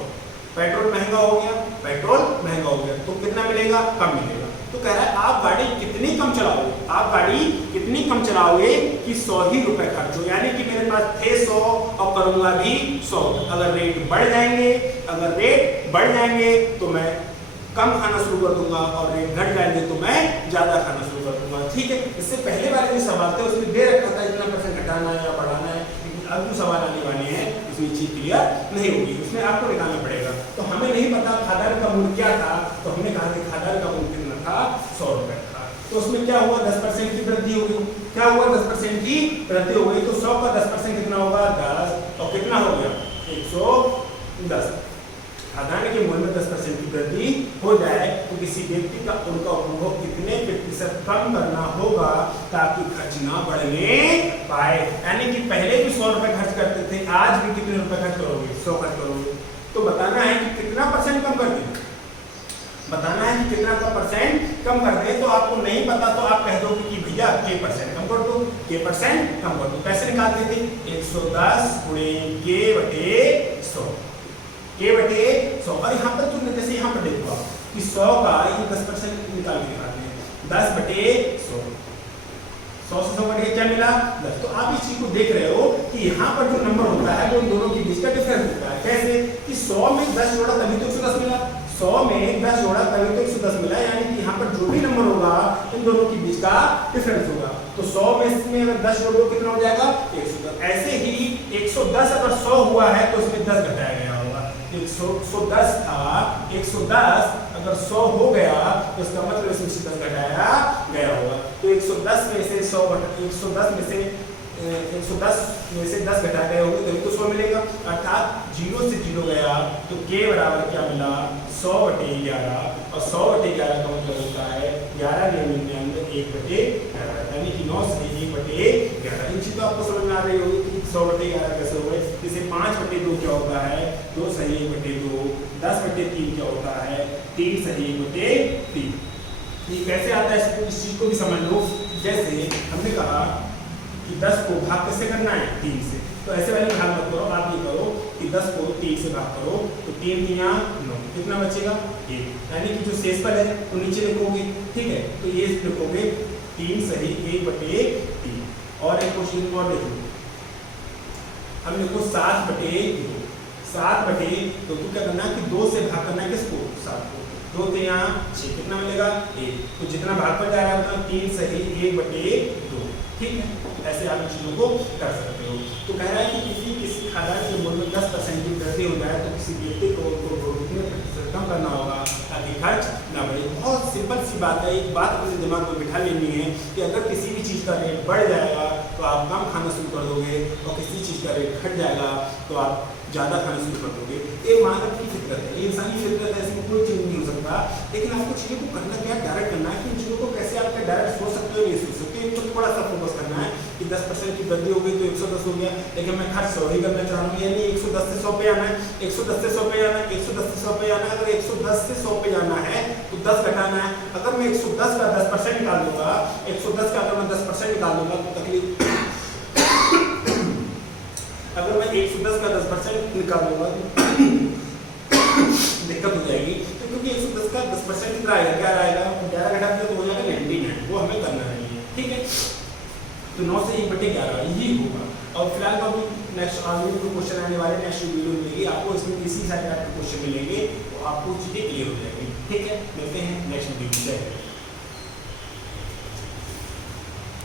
पेट्रोल महंगा हो गया, पेट्रोल महंगा हो गया तो कितना मिलेगा कम मिलेगा। तो कह रहा है आप गाड़ी कितनी कम चलाओगे, आप गाड़ी कितनी कम चलाओगे कि 100 ही रुपए खर्च हो, यानी कि मेरे पास थे 100 और करूंगा भी 100। अगर रेट बढ़ जाएंगे, अगर रेट बढ़ जाएंगे तो मैं कम खाना शुरू कर दूंगा और रेट घट जाएंगे तो मैं ज्यादा खाना शुरू कर दूंगा। ठीक है, इससे पहले वाले जो सवाल थे उसमें दे रखा था इतना % घटाना है या बढ़ाना है, लेकिन अब जो सवाल आने वाले हैं उसमें चीज क्लियर नहीं होगी, उसमें आपको निकालना पड़ेगा। तो हमें नहीं पता खाद्यान्न का मूल्य क्या था, तो हमने कहा कि खाद्यान्न का मूल्य कितना था 100 रुपए था। तो उसमें क्या हुआ 10% की वृद्धि हो गई, क्या हुआ 10% की वृद्धि हो गई, तो 100 का 10% कितना होगा 10, और कितना हो गया 110। खाद्यान्न के मूल्य में 10% की वृद्धि हो जाए तो किसी व्यक्ति का उनका उपभोग कितने प्रतिशत कम करना होगा ताकि खर्च ना बढ़ने पाए। यानी कि पहले भी 100 रुपए खर्च करते थे, आज भी कितने रुपए खर्च करोगे 100 खर्च करोगे। तो बताना है कि कितना % कम कर दें, बताना है कि कितना का % कम कर दे। तो आपको नहीं पता तो आप कह दो कि भैया K% कम कर दो, K% कम कर दो। कैसे निकालते थे 110 गुणे K/100, K/100। और यहाँ पर जो जैसे यहाँ पर देखो आप कि 100 का ये 10% निकाल के दिखाते हैं 10/100, 100 से 100 बढ़ क्या मिला 10। तो आप इस चीज को देख रहे हो कि यहाँ पर जो नंबर होता है वो इन दोनों के बीच का डिफरेंस होता है। कैसे कि 100 में 10 जोड़ा तभी तो 110 मिला, 100 में 10 जोड़ा तभी तो 110 मिला, यानी कि यहाँ पर जो भी नंबर होगा इन दोनों के बीच का डिफरेंस होगा। तो 100 में अगर 10 जोड़ो कितना हो जाएगा 110। ऐसे ही 110 अगर 100 हुआ है तो उसमें 10 घटाया गया होगा। 110 था, 110 अगर 100 हो गया तो इसका मतलब इसमें से 10 घटाया गया होगा। तो 110 में से 100 110 में से 10 घटा गए होंगे तभी तो 100 मिलेगा। अर्थात 0 से 0 गया तो K बराबर क्या मिला 100/11, और 100/11 का मतलब होता है 11/99 यानी कि 9 से 1/11। इन चीज़ों आपको समझ में आ रही होगी कि 100/11 कैसे हो गए। जैसे 5/2 क्या होता है 2 सही 1/2, 10/3 क्या होता है 3 सही 1/3। ये कैसे आता है इस चीज़ को भी समझ लो। जैसे हमने कहा कि 10 को भाग कैसे करना है 3 से, तो ऐसे वाले भाग मत करो, आप ये करो कि 10 को 3 से भाग करो तो 3 3 9 कितना बचेगा 1, यानी कि जो शेष पद है वो नीचे लिखोगे। ठीक है, तो ये लिखोगे 3 सही 1/3। और एक क्वेश्चन और देखो, हम लिखो 7/2, 7/2 तो क्या करना है कि 2 से भाग करना है किसको 7 को, 2 3 6 कितना मिलेगा 1। तो जितना भाग पर जा रहा है उतना 3 सही 1/2। ठीक है, ऐसे आप चीज़ों को कर सकते हो। तो कह रहा है कि किसी खाद्यान्न के मूल्य में 10% की वृद्धि हो जाए तो किसी व्यक्ति को कितने प्रतिशत कम करना होगा ताकि खर्च ना बढ़े। बहुत सिंपल सी बात है, एक बात अपने दिमाग में बिठा लेनी है कि अगर किसी भी चीज़ का रेट बढ़ जाएगा तो आप कम खाना शुरू कर दोगे, और किसी चीज़ का रेट घट जाएगा तो आप ज़्यादा खाना शुरू कर दोगे। ये मानव की फितरत है, ये इंसानी फितरत है, इसमें कोई चीज़ नहीं हो सकता। लेकिन आपको चीज़ों को करना क्या डायरेक्ट करना है कि इन चीज़ों को कैसे आप डायरेक्ट सोच सकते हो, ये सोच सकते हो। थोड़ा सा फोकस करना है कि 10% की वृद्धि हो गई तो 110 हो गया, लेकिन मैं खर्च 100 ही करना चाह रहा हूँ, यानी 110 से 100 पे आना है, 110 से 100 पे आना है, 110 से 100 पे आना है। अगर 110 से 100 पे जाना है तो 10 घटाना है। अगर मैं 110 का 10% निकाल दूंगा, 110 का अगर मैं 10% निकाल दूंगा तो तकलीफ अगर मैं 110 का 10% निकाल दूंगा तो दिक्कत हो जाएगी। तो क्योंकि 110 का 10% कितना आएगा, क्या आएगा, 11 घटा दिया तो हो जाएगा 99, वो हमें करना नहीं है, ठीक है। तो 9 से 1/11 यही होगा। और फिलहाल तो अभी नेक्स्ट आगे जो क्वेश्चन आने वाले नेक्स्ट वीडियो मिलेगी आपको, इसमें इसी सारे टाइप के क्वेश्चन मिलेंगे, तो आपको चीज़ें क्लियर हो जाएगी, ठीक है। मिलते हैं नेक्स्ट वीडियो में।